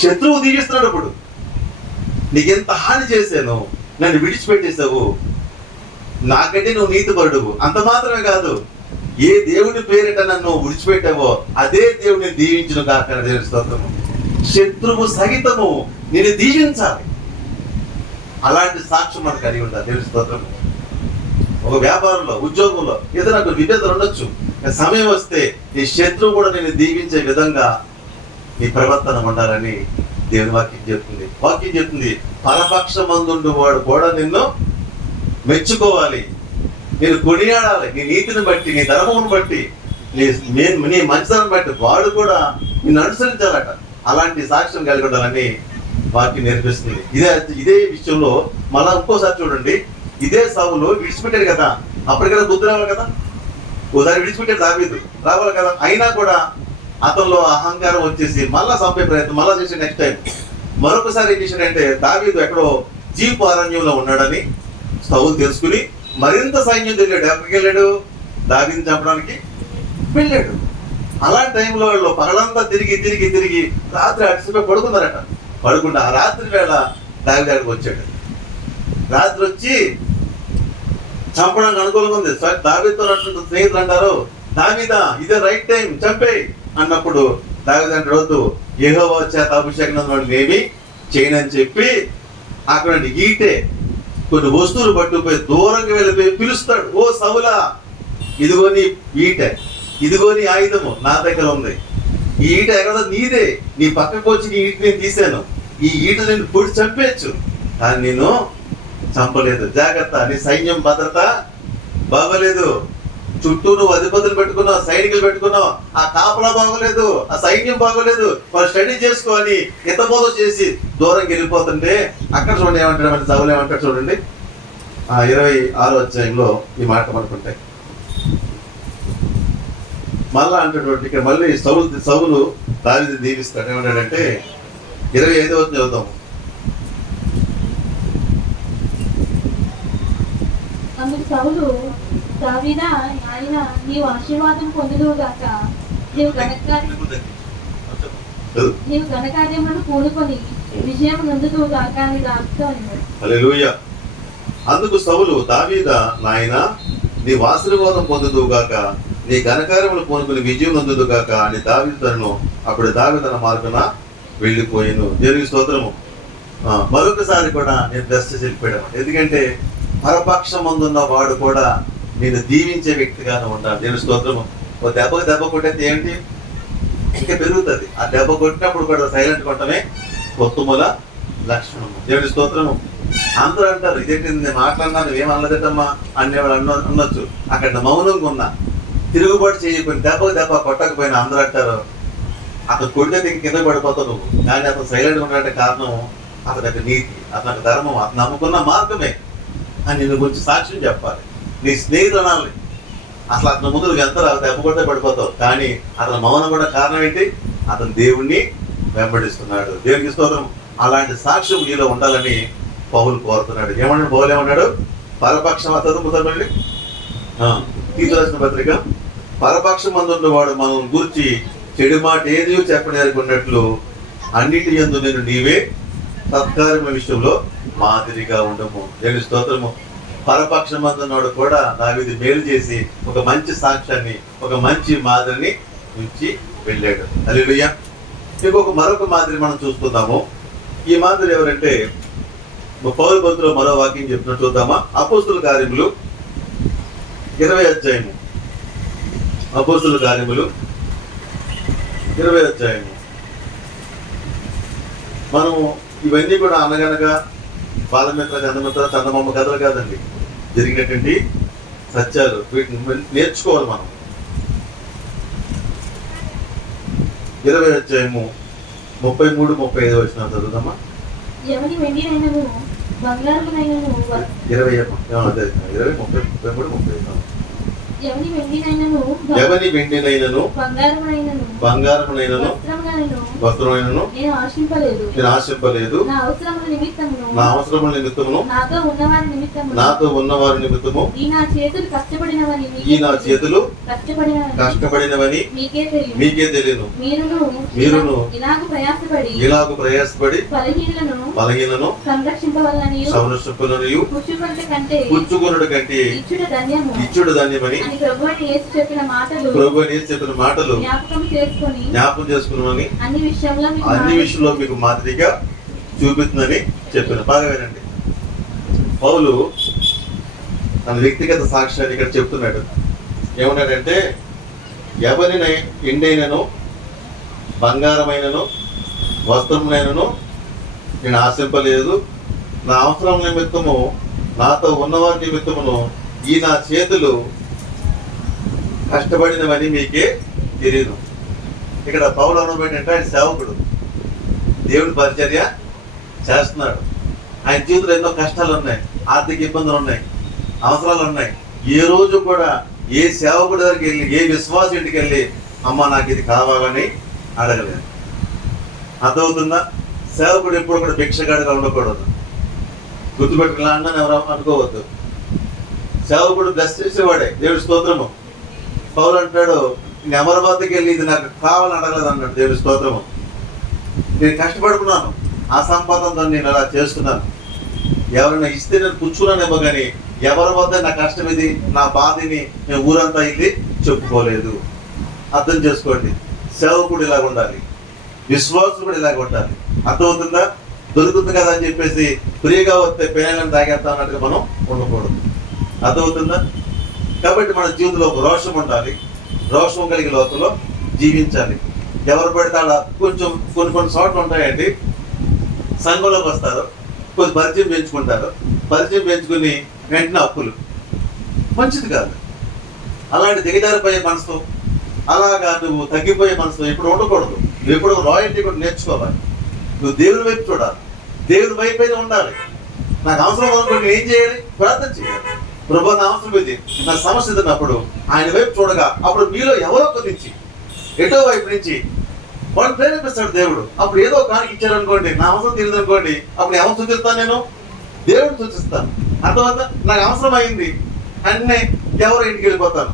శత్రువు దీవిస్తున్నాడు. ఇప్పుడు నీకెంత హాని చేశాను, నన్ను విడిచిపెట్టేశావు, నాకంటే నువ్వు నీతిపరుడువు. అంత మాత్రమే కాదు, ఏ దేవుని పేరిట నన్ను విడిచిపెట్టావో అదే దేవుడిని దీవించును కాక. దేవుని స్తోత్రము. శత్రువు సహితము నేను దీవించాలి. అలాంటి సాక్ష్యం మనకు కలిగి ఉండాలి. దేవుని స్తోత్రము. ఒక వ్యాపారంలో, ఉద్యోగంలో ఏదో నాకు విభేదలు ఉండొచ్చు, సమయం వస్తే నీ శత్రువు కూడా నేను దీవించే విధంగా నీ ప్రవర్తన ఉండాలని దేవుని వాక్యం చెప్తుంది. వాక్యం చెప్తుంది, పరపక్షమందుండు వాడు కూడా నిన్ను మెచ్చుకోవాలి, నేను కొనియాడాలి. నీ నీతిని బట్టి, నీ ధర్మమును బట్టి, నీ మంచితనం బట్టి వాడు కూడా నిన్ను అనుసరించాలట. అలాంటి సాక్ష్యం కలిగి ఉండాలని వాక్యం నేర్పిస్తుంది. ఇదే విషయంలో మళ్ళా ఇంకోసారి చూడండి, ఇదే సౌలు విడిచిపెట్టాడు కదా, అప్పటికైనా బుద్ధి రావాలి కదా. ఒకసారి విడిచిపెట్టాడు దావీదు, రావాలి కదా. అయినా కూడా అతనిలో అహంకారం వచ్చేసి మళ్ళా చంపే ప్రయత్నం మళ్ళా చేసి నెక్స్ట్ టైం మరొకసారి ఏం చేశాడంటే, దావీదు ఎక్కడో జీపు అరణ్యంలో ఉన్నాడని సౌలు తెలుసుకుని మరింత సైన్యం తిరిగాడు. ఎక్కడికి వెళ్ళాడు? దావీదుని చంపడానికి వెళ్ళాడు. అలాంటి టైంలో వాళ్ళు పగలంతా తిరిగి తిరిగి తిరిగి రాత్రి అడిసిపోయి పడుకున్నారట. పడుకుంటా ఆ రాత్రి వేళ దావీదు అక్కడికి వచ్చాడు. రాత్రి వచ్చి చంపడానికి అనుకూలంగా ఉంది. దావీదుతో స్నేహితులు అంటారు, దావీదా ఇదే రైట్ టైం, చంపేయి అన్నప్పుడు దావీదు అంటే వద్దు, యెహోవా చేత అభిషేకం ఏమి చేయనని చెప్పి అక్కడ ఈటే కొన్ని వస్తువులు పట్టుకుపోయి దూరంగా వెళ్ళిపోయి పిలుస్తాడు. ఓ సౌలా, ఇదిగో నీ ఈట, ఇదిగో నీ ఆయుధము నా దగ్గర ఉంది. ఈ ఈట ఎక్కడ నీదే, నీ పక్కకు వచ్చి నీ ఈట నేను తీశాను, ఈ ఈట నేను పొడి చంపేయచ్చు, కానీ నేను చంపలేదు. జాగ్రత్త, నీ సైన్యం భద్రత బాగోలేదు, చుట్టూ నువ్వు అధిపతులు పెట్టుకున్నావు, సైనికులు పెట్టుకున్నావు, ఆ కాపలా బాగోలేదు, ఆ సైన్యం బాగోలేదు, వాళ్ళు స్టడీ చేసుకోని హితబోధ చేసి దూరంగా వెళ్ళిపోతుంటే అక్కడ చూడండి ఏమంటాడు, మన సౌలు ఏమంటాడు చూడండి. 26వ అధ్యాయంలో ఈ మాట మనకుంటాయి. మళ్ళా అంటాడు, ఇక్కడ మళ్ళీ సౌలు దావీదు దీవిస్తాడు. ఏమంటాడంటే 25వ చదువుతాం. అందుకు సౌలు, దావీదా, ఆయన నీవు ఆశీర్వాదం పొందుదువుగాక, నీవు ఘనకార్యములను పూనుకొని విజయం నొందుదువుగాక అని రాస్తూ ఉన్నాడు. హల్లెలూయా. అందుకు సౌలు, దావీదా నాయనా, నీవు ఆశీర్వాదం పొందుదువుగాక, నీ ఘనకార్యములు పూనుకొని విజయం నొందుదుగాక అని దావీదును. అప్పుడు దావీదు తన మార్గన వెళ్ళిపోయాను. దేవునికి స్తోత్రము. మరొకసారి కూడా నేను బెస్ట్ వెళ్ళిపోయాను. ఎందుకంటే పరపక్షమందున్న వాడు కూడా నేను దీవించే వ్యక్తిగానే ఉంటాను. దేవుని స్తోత్రము. ఒక దెబ్బ కొట్టేది ఏంటి, ఇంకా పెరుగుతుంది. ఆ దెబ్బ కొట్టినప్పుడు కూడా సైలెంట్ కొట్టమే కొత్తుమల లక్షణము. దేవుని స్తోత్రము. అందరూ అంటారు, ఇదేంటి నేను మాట్లాడినా నువ్వేమన్నదటమ్మా అనేవాడు అనొచ్చు. అక్కడ మౌనంగా ఉన్నా, తిరుగుబాటు చేయకపోయిన దెబ్బ కొట్టకపోయినా అందరూ అంటారు, అతను కొడితే కింద పడిపోతావు నువ్వు. కానీ అతను సైలెంట్గా ఉన్నట్టే కారణం అతనికి నీతి, అతనికి ధర్మం, అతను నమ్ముకున్న మార్గమే అని నిన్ను గురించి సాక్ష్యం చెప్పాలి. నీ స్నేహితులు అనాలి, అసలు అతని ముందు నువ్వు ఎంత దెబ్బ కొడితే పడిపోతావు. కానీ అతని మౌనం కూడా కారణం ఏంటి, అతను దేవుణ్ణి వెంబడిస్తున్నాడు. దేవునికి స్తోత్రం. అలాంటి సాక్ష్యం నీలో ఉండాలని పౌలు కోరుతున్నాడు. ఏమన్నాడు పౌలు? ఏమన్నాడు? పరపక్షం చదువుతామండి. తీతు రాసిన పత్రిక, పరపక్షమందున్న వాడు మనం గురించి చెడు మాట ఏది చెప్పనేరుకున్నట్లు అన్నిటి యందు నేను నీవే సత్కార్యముల విషయంలో మాదిరిగా ఉండము. దేవుని స్తోత్రము. పరపక్షమందున్నాడు కూడా దావీదు మేలు చేసి ఒక మంచి సాక్ష్యాన్ని, ఒక మంచి మాదిరిని ఉంచి వెళ్ళాడు. హల్లెలూయా. మరొక మాదిరి మనం చూసుకుందాము. ఈ మాదిరి ఎవరంటే పౌలు భక్తులు మరో వాక్యం చెప్తున్నా చూద్దామా? అపోస్తుల కార్యములు 20వ అధ్యాయము. అపోస్తుల కార్యములు 20వ అధ్యాయము. మనం ఇవన్నీ కూడా అనగనగా బాలమిత్ర, చందమిత్ర, చందమామ కథలు కాదండి, జరిగినటువంటి సత్యాలు. వీటిని నేర్చుకోవాలి మనం. 20వ అధ్యాయము 33-35 వచ్చిన చదువుదామా? ఎవని వెండినైనను బంగారమునైనను 20, 30, 33, 35. ఎవని వెండినైనను బంగారమునైనను వస్త్రమునైనను వస్త్రమైనను నేను ఆశింపలేదు. నేను ఆశింపలేదు. నా అవసరముల నిమిత్తమును నా అవసరముల నిమిత్తమును నాతో ఉన్నవారి నిమిత్తమును నాతో ఉన్నవారి నిమిత్తము ఈ నా చేతులు కష్టపడినవని ఈ నా చేతులు కష్టపడినవని మీకే తెలియను. మీరును ఇలాగ ప్రయాసపడి బలహీనను సంరక్షింపవలననియు పుచ్చుకొనుట కంటే ఇచ్చుట ధన్యమని ప్రభువైన యేసు చెప్పిన మాటలు జ్ఞాపకం చేసుకున్నామని అన్ని విషయంలో మీకు మాదిరిగా చూపిస్తుందని చెప్పిన. బాగా వినండి, పౌలు తన వ్యక్తిగత సాక్ష్యాన్ని ఇక్కడ చెప్తున్నాడు. ఏమన్నాడంటే, ఎవరిని ఎండైనను బంగారమైనను వస్త్రమునైనను నేను ఆశింపలేదు. నా అవసరం నిమిత్తము నాతో ఉన్నవారి నిమిత్తమును ఈ నా చేతులు కష్టపడినవని మీకే తెలియదు. ఇక్కడ పౌలు అనబెట్టంటే ఆయన సేవకుడు, దేవుడి పరిచర్య చేస్తున్నాడు. ఆయన జీవితంలో ఎన్నో కష్టాలు ఉన్నాయి, ఆర్థిక ఇబ్బందులు ఉన్నాయి, అవసరాలు ఉన్నాయి. ఏ రోజు కూడా ఏ సేవకుడి దగ్గరికి వెళ్ళి, ఏ విశ్వాసం ఇంటికి వెళ్ళి అమ్మ నాకు ఇది కావాలని అడగలేదు. అర్థమవుతుందా? సేవకుడు ఎప్పుడు కూడా భిక్షగాడిగా ఉండకూడదు. గుర్తుపెట్టుకున్నా అన్న ఎవరు అనుకోవద్దు. సేవకుడు బ్లెస్ చేసేవాడే, దేవుడి స్తోత్రము. పౌలు అంటాడు, నేను ఎవరి వద్దకు వెళ్ళి ఇది నాకు కావాలని అడగలేదు అన్నాడు. దేవుడి స్తోత్రము. నేను కష్టపడుకున్నాను, ఆ సంపాదనతో నేను అలా చేస్తున్నాను. ఎవరైనా ఇస్తే నేను పుచ్చుకున్నానేమో కానీ ఎవరి వద్ద నా కష్టం ఇది, నా బాధని నేను ఊరంతా ఇది చెప్పుకోలేదు. అర్థం చేసుకోండి, సేవకుడు ఇలాగ ఉండాలి, విశ్వాసం కూడా ఇలాగ ఉండాలి. అర్థమవుతుందా? దొరుకుతుంది కదా అని చెప్పేసి ఫ్రీగా వస్తే పేనలను తాగేస్తా అన్నట్టుగా మనం ఉండకూడదు. అర్థమవుతుందా? కాబట్టి మన జీవితంలో ఒక రోషం ఉండాలి, రోషం కలిగే లోకంలో జీవించాలి. ఎవరు పడితే అలా కొంచెం కొన్ని చోట్ల ఉంటాయండి, సంఘంలోకి వస్తారు, కొంచెం పరిచయం పెంచుకుంటారు, పరిచయం పెంచుకుని వెంటనే అప్పులు. మంచిది కాదు. అలాంటి దిగజారిపోయే మనసు, అలాగా నువ్వు తగ్గిపోయే మనసు ఎప్పుడు ఉండకూడదు. నువ్వు ఎప్పుడు రాయల్టీ కూడా నేర్చుకోవాలి. నువ్వు దేవుని వైపు చూడాలి, దేవుని వైపు అయితే ఉండాలి. నాకు అవసరం అనుకోండి, ఏం చేయాలి? ప్రార్థన చేయాలి. ప్రభు నా అవసరం ఇది, నా సమస్య ఎదున్నప్పుడు ఆయన వైపు చూడగా అప్పుడు మీలో ఎవరో ఒక నుంచి ఎటో వైపు నుంచి వాడు ప్రేరేపిస్తాడు దేవుడు. అప్పుడు ఏదో కానికి ఇచ్చారనుకోండి, నా అవసరం తీరదు అనుకోండి, అప్పుడు ఎవరు సూచిస్తాను? నేను దేవుడిని సూచిస్తాను. అర్థమంతా నాకు అవసరం అయింది అన్నీ ఎవరో ఇంటికి వెళ్ళిపోతాను.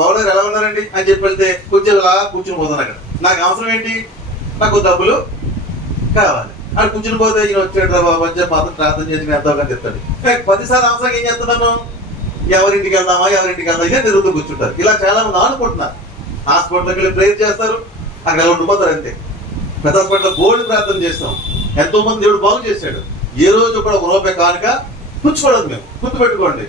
పౌలు ఎలా ఉన్నారండి అని చెప్పి వెళ్తే కొంచెం ఇలా కూర్చుని పోతాను. అక్కడ నాకు అవసరం ఏంటి? నాకు డబ్బులు కావాలి. అక్కడ కూర్చుని పోతే ఈయన వచ్చాడు రా బాబు అని చెప్పి మాత్రం ప్రార్థన చేసి ఎంతో కానీ చెప్తాడు. 10 సార్లు అవసరం ఏం చేస్తున్నాను? ఎవరింటికి వెళ్దామా ఇదే తిరుగుతూ కూర్చుంటారు. ఇలా చాలా మంది అనుకుంటున్నారు. హాస్పిటల్కి వెళ్ళి ప్రేయర్ చేస్తారు, అక్కడ ఎలా ఉండిపోతారు అంతే. పెద్ద హాస్పిటల్లో బోర్డు ప్రార్థన చేస్తాం, ఎంతో మంది దేవుడు బాగు చేశాడు. ఏ రోజు కూడా 1 రూపాయి కానుక పుచ్చుకోవడం మేము గుర్తుపెట్టుకోండి.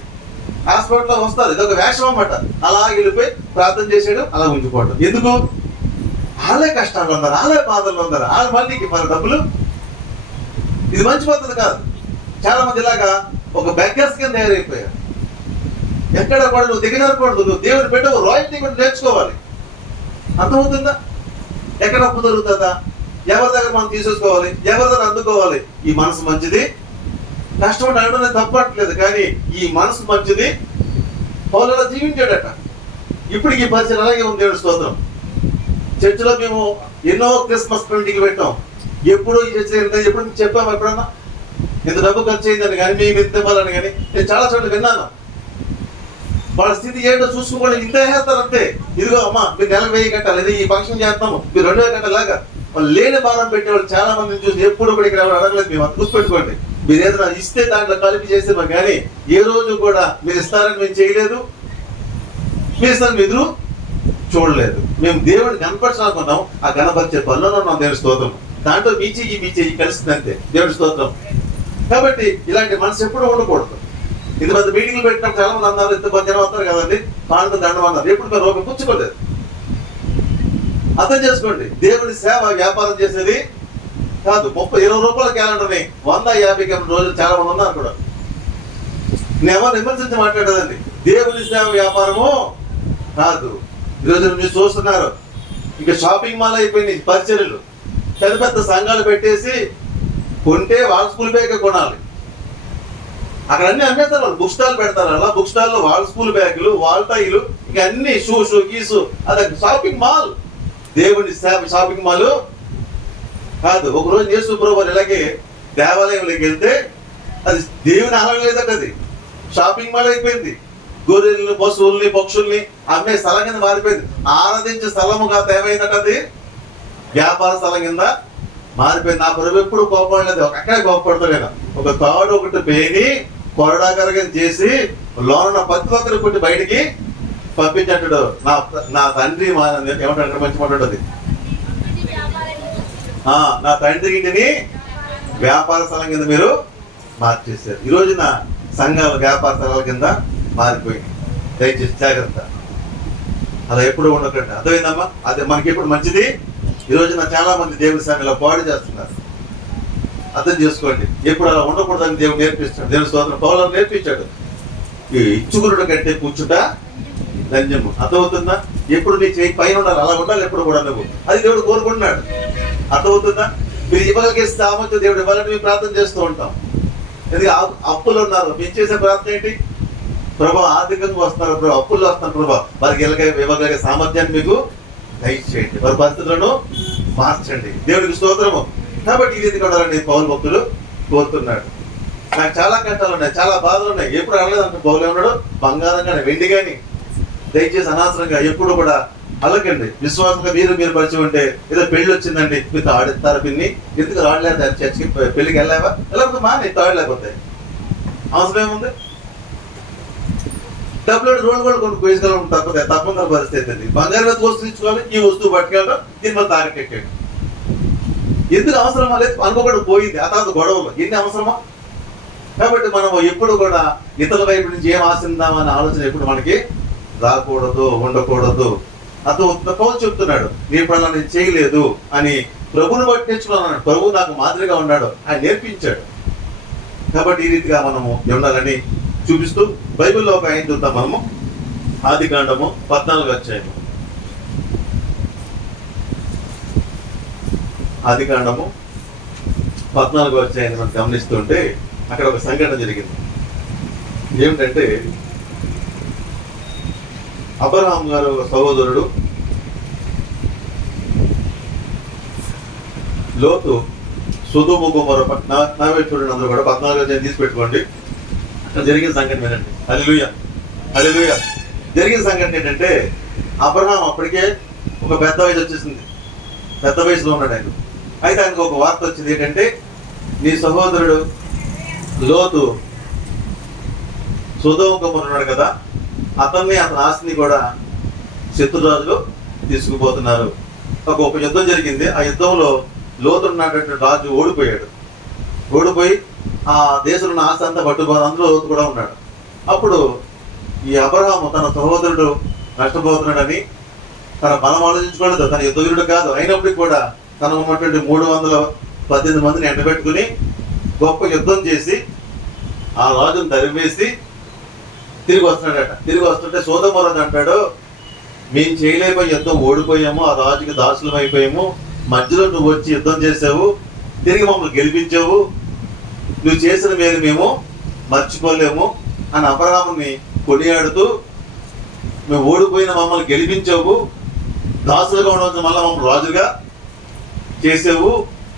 హాస్పిటల్లో వస్తారు, ఇదొక వేషం అన్నమాట. అలా వెళ్ళిపోయి ప్రార్థన చేసాడు, అలా ఉంచిపోవడం. ఎందుకు? వాళ్ళే కష్టాలు ఉన్నారు, వాళ్ళే బాధలు ఉన్నారు, వాళ్ళ మళ్ళీకి మన డబ్బులు. ఇది మంచి పద్ధతి కాదు. చాలా మంది ఇలాగా ఒక బెగ్గర్స్ కింద తయారైపోయారు. ఎక్కడ కూడా నువ్వు దిగజారకూడదు. నువ్వు దేవుడు పెట్టే రాయల్టీ కూడా నేర్చుకోవాలి. అర్థమవుతుందా? ఎక్కడ అప్పు దొరుకుతుందా? ఎవరి దగ్గర మనం తీసేసుకోవాలి, ఎవరి దగ్గర అందుకోవాలి. ఈ మనసు మంచిది, కష్టపడి అడగడం తప్పట్లేదు, కానీ ఈ మనసు మంచిది. పౌలులా జీవించాడట. ఇప్పటికి ఈ పరిచయం అలాగే ఉంది. దేవుడి స్తోత్రం. చర్చిలో మేము ఎన్నో క్రిస్మస్ పెయింటింగ్లు పెట్టాం. ఎప్పుడు ఈ చర్చ ఎప్పుడు చెప్పాము ఎప్పుడన్నా ఇంత డబ్బు ఖర్చు అయిందని కానీ మేము ఇంత ఇవ్వాలని కానీ నేను చాలా చోట్ల విన్నాను. వాళ్ళ స్థితి ఏంటో చూసుకోవాలి, ఇంత వేస్తారు అంతే. ఇదిగో అమ్మా మీరు నెలకు 1000 కట్టాలి, ఇది ఈ ఫంక్షన్ చేస్తాము, మీరు 2000 కట్టాలాగా. వాళ్ళు లేని భారం పెట్టేవాళ్ళు చాలా మందిని చూసి ఎప్పుడు కూడా ఇక్కడ అడగలేదు. మేము అంత గుర్తుపెట్టుకోండి. మీరు ఏదైనా ఇస్తే దాంట్లో కలిపి చేసేవారు, కానీ ఏ రోజు కూడా మీరు ఇస్తారని మేము చేయలేదు, మీరు ఇస్తారని ఎదురు చూడలేదు. మేము దేవుడిని కనపరచాలనుకున్నాం, ఆ కనపరిచే పనులను ఉన్నాం. దేవుడి స్తోత్రం. దాంట్లో మీ చెయ్యి కలిసింది అంతే. దేవుడి స్తోత్రం. కాబట్టి ఇలాంటి మనసు ఎప్పుడు ఉండకూడదు. ఇది మంది మీటింగ్లు పెట్టినప్పుడు చాలా మంది అన్నారు, ఇంత కొంచెం వస్తారు కదండి, పాండు దండం అన్నారు. ఎప్పుడు మీరు రూపాయి పుచ్చుకోలేదు. అర్థం చేసుకోండి, దేవుడి సేవ వ్యాపారం చేసేది కాదు. 30-20 రూపాయల క్యాలెండర్ని 150 రోజులు చాలా మంది ఉన్నారు కూడా. నేను ఎవరు విమర్శించి మాట్లాడేదండి. దేవుడి సేవ వ్యాపారము కాదు. ఈరోజు మీరు చూస్తున్నారు, ఇక షాపింగ్ మాల్ అయిపోయినాయి పరిచర్యలు. పెద్ద పెద్ద సంఘాలు పెట్టేసి కొంటే వాళ్ళ స్కూల్ బ్యాగే కొనాలి. అక్కడ అన్ని అమ్మేస్తారు. వాళ్ళు బుక్ స్టాల్ పెడతారు. అలా బుక్ స్టాల్లో వాళ్ళ స్కూల్ బ్యాగులు, వాళ్ళ టైలు, ఇక అన్ని షూ గీసు, అది షాపింగ్ మాల్. దేవుని షాపింగ్ మాల్ కాదు. ఒకరోజు యేసు ప్రభువు ఇలాగే దేవాలయంలోకి వెళ్తే అది దేవుని ఆలయం లేదట, అది షాపింగ్ మాల్ అయిపోయింది. గొర్రెల్ని, పశువుల్ని, పక్షుల్ని అమ్మే స్థలం కింద మారిపోయింది. ఆరాధించే స్థలము కాదు, ఏమైందట అది వ్యాపార స్థలం కింద మారిపోయింది. నా ప్రభు ఎప్పుడు కోపడలేదు, అక్కడే కోపడతాడు ఆయన. ఒక తాడు ఒకటి పేని కొరడాకరగా చేసి లోన ప్రతి ఒక్కరు కొట్టి బయటికి పంపించాడు. నా తండ్రి ఏమంటాడు, మంచి మాట్లాడుతుంది, నా తండ్రి ఇంటిని వ్యాపార స్థలం కింద మీరు మార్చేశారు. ఈ రోజున సంఘాలు వ్యాపార స్థలాల కింద మారిపోయింది. దయచేసి జాగ్రత్త, అలా ఎప్పుడు ఉండకండి. అర్థమైందమ్మా? అదే మనకి ఎప్పుడు మంచిది. ఈ రోజున చాలా మంది దేవుని సంఘంలో పాడు చేస్తున్నారు. అర్థం చేసుకోండి, ఎప్పుడు అలా ఉండకూడదని దేవుడు నేర్పిస్తాడు. దేవుని స్తోత్రం. పౌలు నేర్పించాడు, ఈ ఇచ్చుకురుడు కంటే కూర్చుట ధన్యము. అర్థమవుతుందా? ఎప్పుడు నీ చేయి పైన ఉండాలి, అలా ఉండాలి ఎప్పుడు కూడా నువ్వు. అది దేవుడు కోరుకుంటున్నాడు. అర్థమవుతుందా? మీరు ఇవ్వగలిగే సామర్థ్యం దేవుడు ఇవ్వాలని మేము ప్రార్థన చేస్తూ ఉంటాం. ఎందుకంటే అప్పులు ఉన్నారు, మేము చేసే ప్రార్థన ఏంటి? ప్రభా ఆర్థికంగా వస్తున్నారు, ప్రభా అప్పుల్లో వస్తున్నారు, ప్రభా వారికి ఇవ్వగలిగే సామర్థ్యాన్ని మీకు దయచేయండి, వారి పరిస్థితులను మార్చండి. దేవుడికి స్తోత్రము. కాబట్టి ఈ రీతిగా ఉండాలని పౌలు భక్తులు కోరుతున్నాడు. నాకు చాలా కష్టాలు ఉన్నాయి, చాలా బాధలు ఉన్నాయి. ఎప్పుడు అనలేదంటే పౌలు ఏమన్నాడు, బంగారం కానీ వెండి కానీ దయచేసి అనవసరంగా ఎప్పుడు కూడా అలకండి. విశ్వాసంగా మీరు పరిచయం ఉంటే, ఏదో పెళ్లి వచ్చిందండి మీతో ఆడిస్తారు పిన్ని, ఎందుకు రాడలేదు చర్చికి పెళ్లికి వెళ్ళావా, వెళ్ళకపోతే మా నీ తాడు లేకపోతే అవసరం ఏముంది? డబ్బులు రోడ్లు కూడా కొన్ని కోసుకోవడం తప్పనిసరి పరిస్థితి అండి. బంగారం మీద వస్తువు ఇచ్చుకోవాలి, ఈ వస్తువు పట్టుకెళ్ళడం, దీని మళ్ళీ తాగెక్కండి. ఎందుకు అవసరమా లేదు అనుకోకుండా పోయింది. ఆ తర్వాత గొడవలు ఎన్ని అవసరమా? కాబట్టి మనం ఎప్పుడు కూడా ఇతరుల వైపు నుంచి ఏం ఆశిద్దామనే ఆలోచన ఎప్పుడు మనకి రాకూడదు, ఉండకూడదు. అతను పౌలు చెప్తున్నాడు, నీ పనులు నేను చేయలేదు అని ప్రభువుని బట్టి నేర్చుకున్నాను. ప్రభువు నాకు మాదిరిగా ఉన్నాడు, ఆయన నేర్పించాడు. కాబట్టి ఈ రీతిగా మనము ఉండాలని చూపిస్తూ బైబిల్లో ఒక ఆయన చూద్దాం మనము. ఆదికాండము 14 అధ్యాయము. ఆదికాండము 14 అధ్యాయాన్ని మనం గమనిస్తుంటే అక్కడ ఒక సంఘటన జరిగింది. ఏమిటంటే అబ్రహాం గారు సహోదరుడు లోతు సొదొమ గొమొర్రా నావే చూడండి, అందరూ కూడా 14 అధ్యాయం తీసి పెట్టుకోండి. అక్కడ జరిగిన సంఘటన వినండి. హల్లెలూయా, హల్లెలూయా. జరిగిన సంఘటన ఏంటంటే అబ్రహాం అప్పటికే ఒక పెద్ద వయసు వచ్చేసింది, పెద్ద వయసులో ఉన్నాడు ఆయన. అయితే ఆయనకు ఒక వార్త వచ్చింది ఏంటంటే, నీ సహోదరుడు లోతు సొదొమ గొమొర్రా ఉన్నాడు కదా, అతన్ని అతని ఆస్తిని కూడా శత్రురాజులు తీసుకుపోతున్నారు. ఒక యుద్ధం జరిగింది. ఆ యుద్ధంలో లోతు ఉన్నటువంటి రాజు ఓడిపోయాడు. ఓడిపోయి ఆ దేశంలో ఉన్న ఆస్తి అంతా పట్టుకోవాలి, అందులో లోతు కూడా ఉన్నాడు. అప్పుడు ఈ అబ్రహాము తన సహోదరుడు నష్టపోతున్నాడని తన బలం ఆలోచించుకోలేదు, తన యుద్ధవీరుడు కాదు అయినప్పటికీ కూడా తన ఉన్నటువంటి 318 మందిని ఎండబెట్టుకుని గొప్ప యుద్ధం చేసి ఆ రాజును తరివేసి తిరిగి వస్తున్నాడట. తిరిగి వస్తుంటే సొదొమ రాజు అంటాడు, మేము చేయలేకపోయి యుద్ధం ఓడిపోయాము, ఆ రాజుకి దాసులం అయిపోయాము, మధ్యలో నువ్వు వచ్చి యుద్ధం చేసావు, తిరిగి మమ్మల్ని గెలిపించావు, నువ్వు చేసిన మేలు మేము మర్చిపోలేము అని అబ్రహాముని కొనియాడుతూ, మేము ఓడిపోయిన మమ్మల్ని గెలిపించావు, దాసులుగా ఉండవచ్చు మళ్ళీ మమ్మల్ని రాజుగా చేసావు,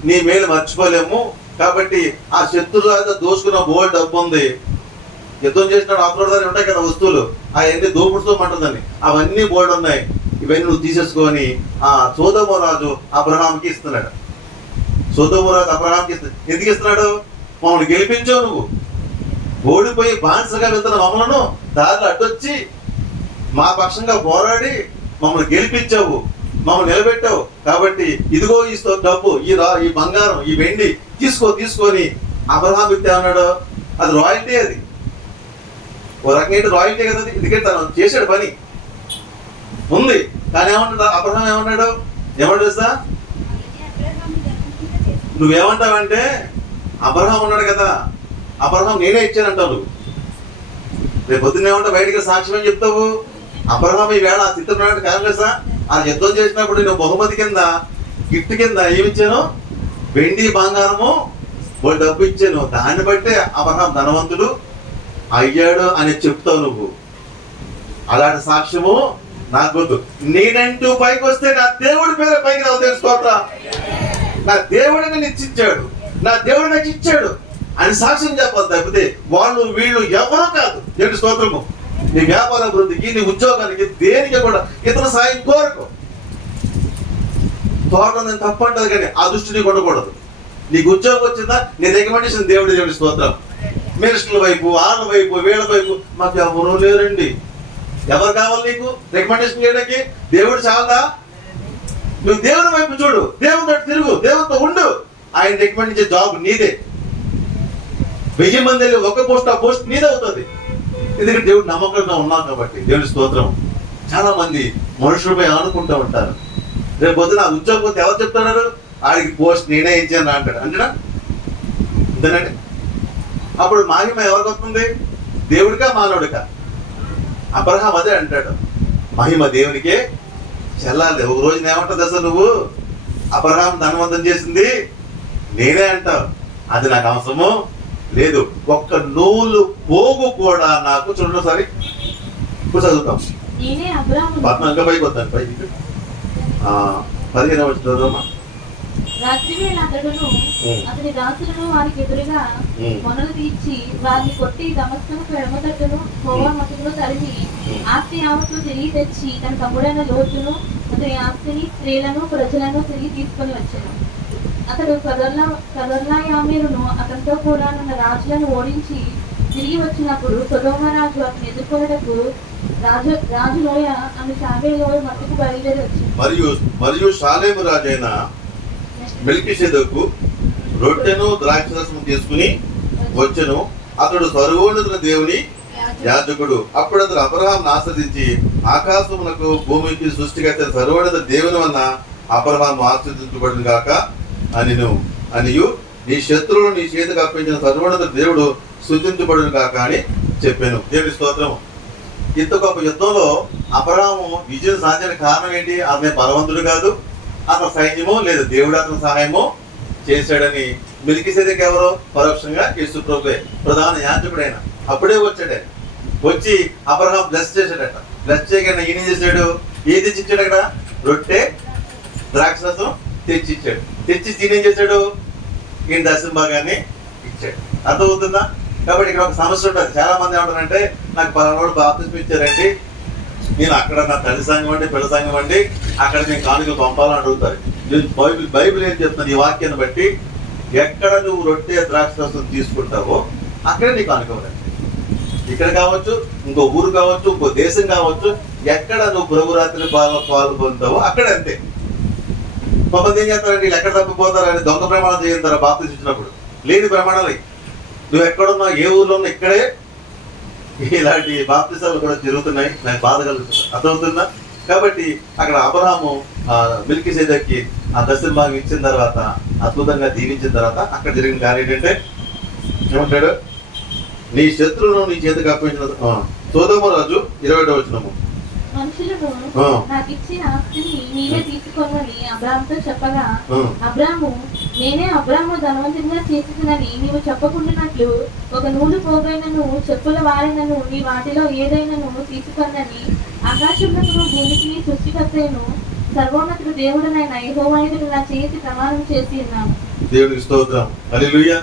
నీ మేలు మర్చిపోలేము. కాబట్టి ఆ శత్రురాజు దోచుకున్న బోల్డ్ డబ్బు ఉంది, యుద్ధం చేసినాడు అప్లోడ్ ఉంటాయి కదా వస్తువులు, అవన్నీ దోపుడుతోమంటుందని అవన్నీ బోర్డు ఉన్నాయి, ఇవన్నీ నువ్వు తీసేసుకొని ఆ సొదొమ రాజు అబ్రహాంకి ఇస్తున్నాడు. సొదొమ రాజు అబ్రహాంకి ఇస్తున్నాడు. ఎందుకు ఇస్తున్నాడు? మమ్మల్ని గెలిపించావు, నువ్వు ఓడిపోయి బానిసగా వెళ్తున్న మమ్మలను దారిలో అడ్డొచ్చి మా పక్షంగా పోరాడి మమ్మల్ని గెలిపించావు, మమ్మల్ని నిలబెట్టావు. కాబట్టి ఇదిగో ఈ డబ్బు, ఈ బంగారం, ఈ వెండి తీసుకొని అబ్రహాం ఇస్తే అన్నాడు. అది రాయల్టీ, అది ఓ రకంగా రాయల్టీ కదా, ఎందుకంటే తను చేసాడు పని ఉంది. కానీ ఏమన్నాడు అబ్రహాం? ఏమన్నాడు తెలుసా? నువ్వేమంటావంటే అబ్రహాం ఉన్నాడు కదా, అబ్రహాం నేనే ఇచ్చానంటావు నువ్వు. రేపు పొద్దున్న ఏమంటావు? బయటికి సాక్ష్యం ఏం చెప్తావు? అబ్రహాం ఈ వేళ ఆ స్థితి ఉన్నాడు కాంగ్రెసా, ఆ యుద్ధం చేసినప్పుడు నేను బహుమతి కింద, గిఫ్ట్ కింద ఏమిచ్చాను? వెండి బంగారము వాళ్ళు డబ్బు ఇచ్చాను. దాన్ని బట్టే అబ్రహాం ధనవంతుడు అయ్యాడు అని చెప్తావు నువ్వు. అలాంటి సాక్ష్యము నాకొద్దు. నేనంటూ పైకి వస్తే నా దేవుడి పేరు పైకి రావు. తెలుసుకోవట్రా, నా దేవుడిని నేను ఇచ్చాడు, నా దేవుడు నాకు ఇచ్చాడు అని సాక్ష్యం చెప్పాలి. తప్పితే వాళ్ళు వీళ్ళు ఎవరో కాదు. దేవుడి స్తోత్రము. నీ వ్యాపార అభివృద్ధికి, నీ ఉద్యోగానికి, దేనికి కూడా ఇతర సాయం కోరకు. తోట నేను తప్పంటది కానీ ఆ దృష్టిని కొనకూడదు. నీకు ఉద్యోగం వచ్చిందా, నీ రికమెండేషన్ దేవుడి స్తోత్రం. మినిస్టర్ల వైపు, వాళ్ళ వైపు, వీళ్ళ వైపు మాకు ఎవరూ లేరండి. ఎవరు కావాలి నీకు రికమెండేషన్ చేయడానికి? దేవుడు చాలదా? నువ్వు దేవుని వైపు చూడు, దేవునితో తిరుగు, దేవునితో ఉండు. ఆయన రికమెండ్ ఇచ్చే జాబ్ నీదే. 1000 మంది వెళ్ళి ఒక పోస్ట్, ఆ పోస్ట్ నీదే అవుతుంది. ఎందుకంటే దేవుడు నమ్మకంగా ఉన్నాం కాబట్టి. దేవుని స్తోత్రం. చాలా మంది మనుషులపై ఆనుకుంటూ ఉంటారు. రేపు పొద్దున ఆ ఉద్యోగం పోతే ఎవరు చెప్తున్నారు? ఆడికి పోస్ట్ నేనే ఇచ్చాను అంటాడు. అంటేనా? అంతేనండి. అప్పుడు మహిమ ఎవరికి వస్తుంది? దేవుడికా మానవుడికా? అబ్రహాం అదే అంటాడు, మహిమ దేవునికే చెల్లాలి. ఒక రోజున ఏమంటుంది అసలు నువ్వు? అబ్రహాం ధనవంతం చేసింది నేనే అంటావు. అది నాకు అవసరము లేదు. ఒక్క నూలు పోగు కూడా నాకు. చూడండి ఒకసారి, ఇప్పుడు చదువుతాం. ఇంకా పైకి వద్దాను, పైకి 15వ వచనం. రాత్రివేళ అతడును అతని దాసులను వారికి ఎదురుగా మొనలు తీర్చి వారిని కొట్టి దమస్కముకు ఎడమతట్టును హోవా మతును తరిమి ఆస్తి యావత్తు తిరిగి తెచ్చి తన తమ్ముడైన లోతును అతని ఆస్తిని, స్త్రీలను, ప్రజలను తిరిగి తీసుకొని వచ్చాను. అతడు కదర్లాయామీరును అతనితో కూడా ఉన్న రాజులను ఓడించి తిరిగి వచ్చినప్పుడు సొదొమ రాజు అతను ఎదుర్కొనటకు రాజు లోయ ఆమె షావే లోయ మట్టుకు బయలుదేరి వచ్చింది. మరియు షాలేము రాజైన మెల్కీషెదెకు రొట్టెను ద్రాక్షరసము తీసుకుని వచ్చెను. అతడు సర్వోన్నతుల దేవుని యాజకుడు. అప్పుడు అతడు అబ్రహాంను ఆశ్రదించి ఆకాశమునకు భూమికి సృష్టికర్త సర్వోన్నత దేవుని వలన అబ్రహాము ఆశ్రదించబడును గాక అనియు నీ శత్రువులు నీ చేతికి అప్పించిన సర్వోన్నత దేవుడు స్తుతించబడును గాక అని చెప్పాను. దేవుని స్తోత్రం. ఇంత గొప్ప యుద్ధంలో అబ్రహాము విజయం సాధించిన కారణం ఏంటి? అతనే బలవంతుడు కాదు, అతని సైన్యము లేదు, దేవుడు అతని సహాయము చేశాడని. మెల్కీసెదెకు ఎవరో? పరోక్షంగా యేసు ప్రభువే, ప్రధాన యాజకుడైన. అప్పుడే వచ్చాడే, వచ్చి అబ్రహాం బ్లెస్ చేశాడట. బ్లెస్ చేయగానే ఈయన చేశాడు, ఏది తెచ్చిచ్చాడు? అక్కడ రొట్టె ద్రాక్షరసం తెచ్చిచ్చాడు. తెచ్చి ఈయన చేశాడు, ఈయన దర్శన భాగాన్ని ఇచ్చాడు. అర్థమవుతుందా? కాబట్టి ఇక్కడ ఒక సమస్య ఉంటుంది. చాలా మంది ఏమంటారంటే, నాకు పలానాడు బాప్తిస్మం ఇచ్చారండి, నేను అక్కడ నా తల్లి సంఘం అండి, పిల్ల సంఘం అండి, అక్కడ నేను కానుకలు పంపాలని అడుగుతారు. బైబిల్ ఏం చెప్తున్నాను? ఈ వాక్యాన్ని బట్టి ఎక్కడ నువ్వు రొట్టె ద్రాక్షరసం తీసుకుంటావో అక్కడే నీ కానుక ఉండాలి. ఇక్కడ కావచ్చు, ఇంకో ఊరు కావచ్చు, ఇంకో దేశం కావచ్చు, ఎక్కడ నువ్వు ప్రభురాత్రి పాల్గొంటావో అక్కడ అంతే. కొంతమంది ఏం చేస్తారంటే, వీళ్ళు ఎక్కడ తప్పిపోతారని దొంగ ప్రమాణం చేయంటారు బాప్తిస్మం ఇచ్చినప్పుడు. లేని ప్రమాణాలు. నువ్వు ఎక్కడున్నా, ఏ ఊర్లో ఉన్నా, ఇక్కడే ఇలాంటి బాప్తిసాలు కూడా జరుగుతున్నాయి. నాకు బాధ కలుగుతుంది. అర్థమవుతుందా? కాబట్టి అక్కడ అబ్రహాము మెల్కీసెదెకుకి ఆ దర్శన భాగం ఇచ్చిన తర్వాత, అద్భుతంగా దీవించిన తర్వాత అక్కడ జరిగిన కార్యం ఏంటంటే ఏమంటాడు? నీ శత్రువును నీ చేతికి అప్పించిన సొదొమ రాజు 20వ వచనము. మనుషులను నాకు ఇచ్చిన ఆస్తిని నీవే తీసుకోమని అబ్రాహాముతో చెప్పగా, అబ్రాహాము నేనే అబ్రాహాము ధనవంతునిగా చేసినని నీవు చెప్పకుండానట్లు ఒక నూలు పోగైనను చెప్పుల వారినను నీ వాటిలో ఏదైనాను తీసుకొనని ఆకాశమునకు భూమికి సృష్టికర్తయను సర్వోన్నతుడు దేవుడనైన యెహోవా ఎదుట నా చేసి ప్రమాణం చేసి ఉన్నాను. దేవునికి స్తోత్రం. హల్లెలూయా.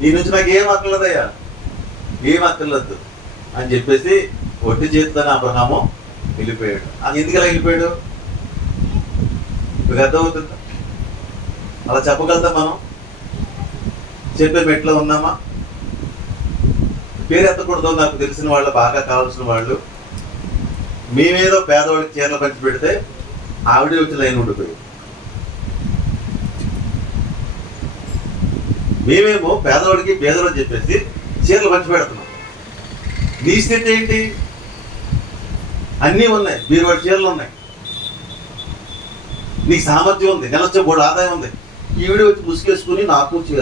నీ నుంచి నాకు ఏం అక్కర్లేదయ్యా, ఏం అక్కర్లేదు అని చెప్పేసి ఒట్టి చేతితోనే అబ్రహాము వెళ్ళిపోయాడు. అది ఎందుకు అలా వెళ్ళిపోయాడు? మీకు అర్థమవుతుందా? అలా చెప్పగలుగుతాం మనం? చెప్పే మెట్లో ఉన్నామా? పేరు ఎత్తకూడదు. నాకు తెలిసిన వాళ్ళు, బాగా కావాల్సిన వాళ్ళు, మేమేదో పేదవాళ్ళకి చీరలు పంచి పెడితే ఆవిడే వచ్చి లైన్ ఉండిపోయి, మేమేమో పేదవాడికి పేదవాడు చెప్పేసి చీరలు పంచి పెడుతున్నాం. నీ స్థితి ఏంటి? అన్నీ ఉన్నాయి, బీరువాడి చీరలు ఉన్నాయి, నీకు సామర్థ్యం ఉంది, నెలొచ్చే బోర్డు ఆదాయం ఉంది. ఈవిడ వచ్చి ముసుకేసుకుని నాకు చీర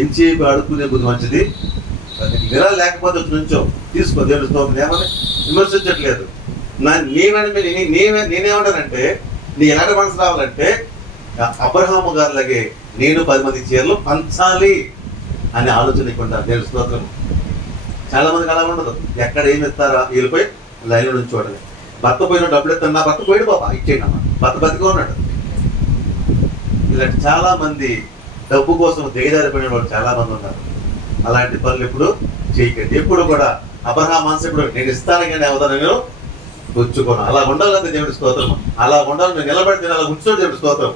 ఎంచేపు ఆడుకునే బుద్ధి మంచిది. నిరా లేకపోతే వచ్చి నుంచో తీసుకో. దేవుడి స్తోత్రం. ఏమని విమర్శించట్లేదు. నేనేమంటానంటే, నీ ఎలాంటి మనసు రావాలంటే అబ్రహాము గారిలాగే నేను 10 మంది చీరలు పంచాలి అనే ఆలోచన ఇవ్వకుంటారు. దేవుడి స్తోత్రం. చాలా మందికి అలా ఉండదు. ఎక్కడ ఏమి ఇస్తారా వెళ్ళిపోయి లైన్లో నుంచి చూడాలి. భర్త పోయిన డబ్బులు ఎత్తాను, నా భర్త పోయాడు బాబా ఇచ్చేయండి అమ్మ, భర్త బతిగా ఉన్నాడు. ఇలాంటి చాలా మంది డబ్బు కోసం దిగజారిపోయిన వాళ్ళు చాలా మంది ఉన్నారు. అలాంటి పనులు ఎప్పుడు చేయకండి. ఎప్పుడు కూడా అబ్రహాము మనసు ఎప్పుడు నేను ఇస్తాను కానీ అవదాను నేను పుచ్చుకోను. అలా ఉండాలంటే దేవుడి స్తోత్రం. అలా ఉండాలి, నేను నిలబడితే అలా ఉంచుతాడు దేవుడి స్తోత్రం.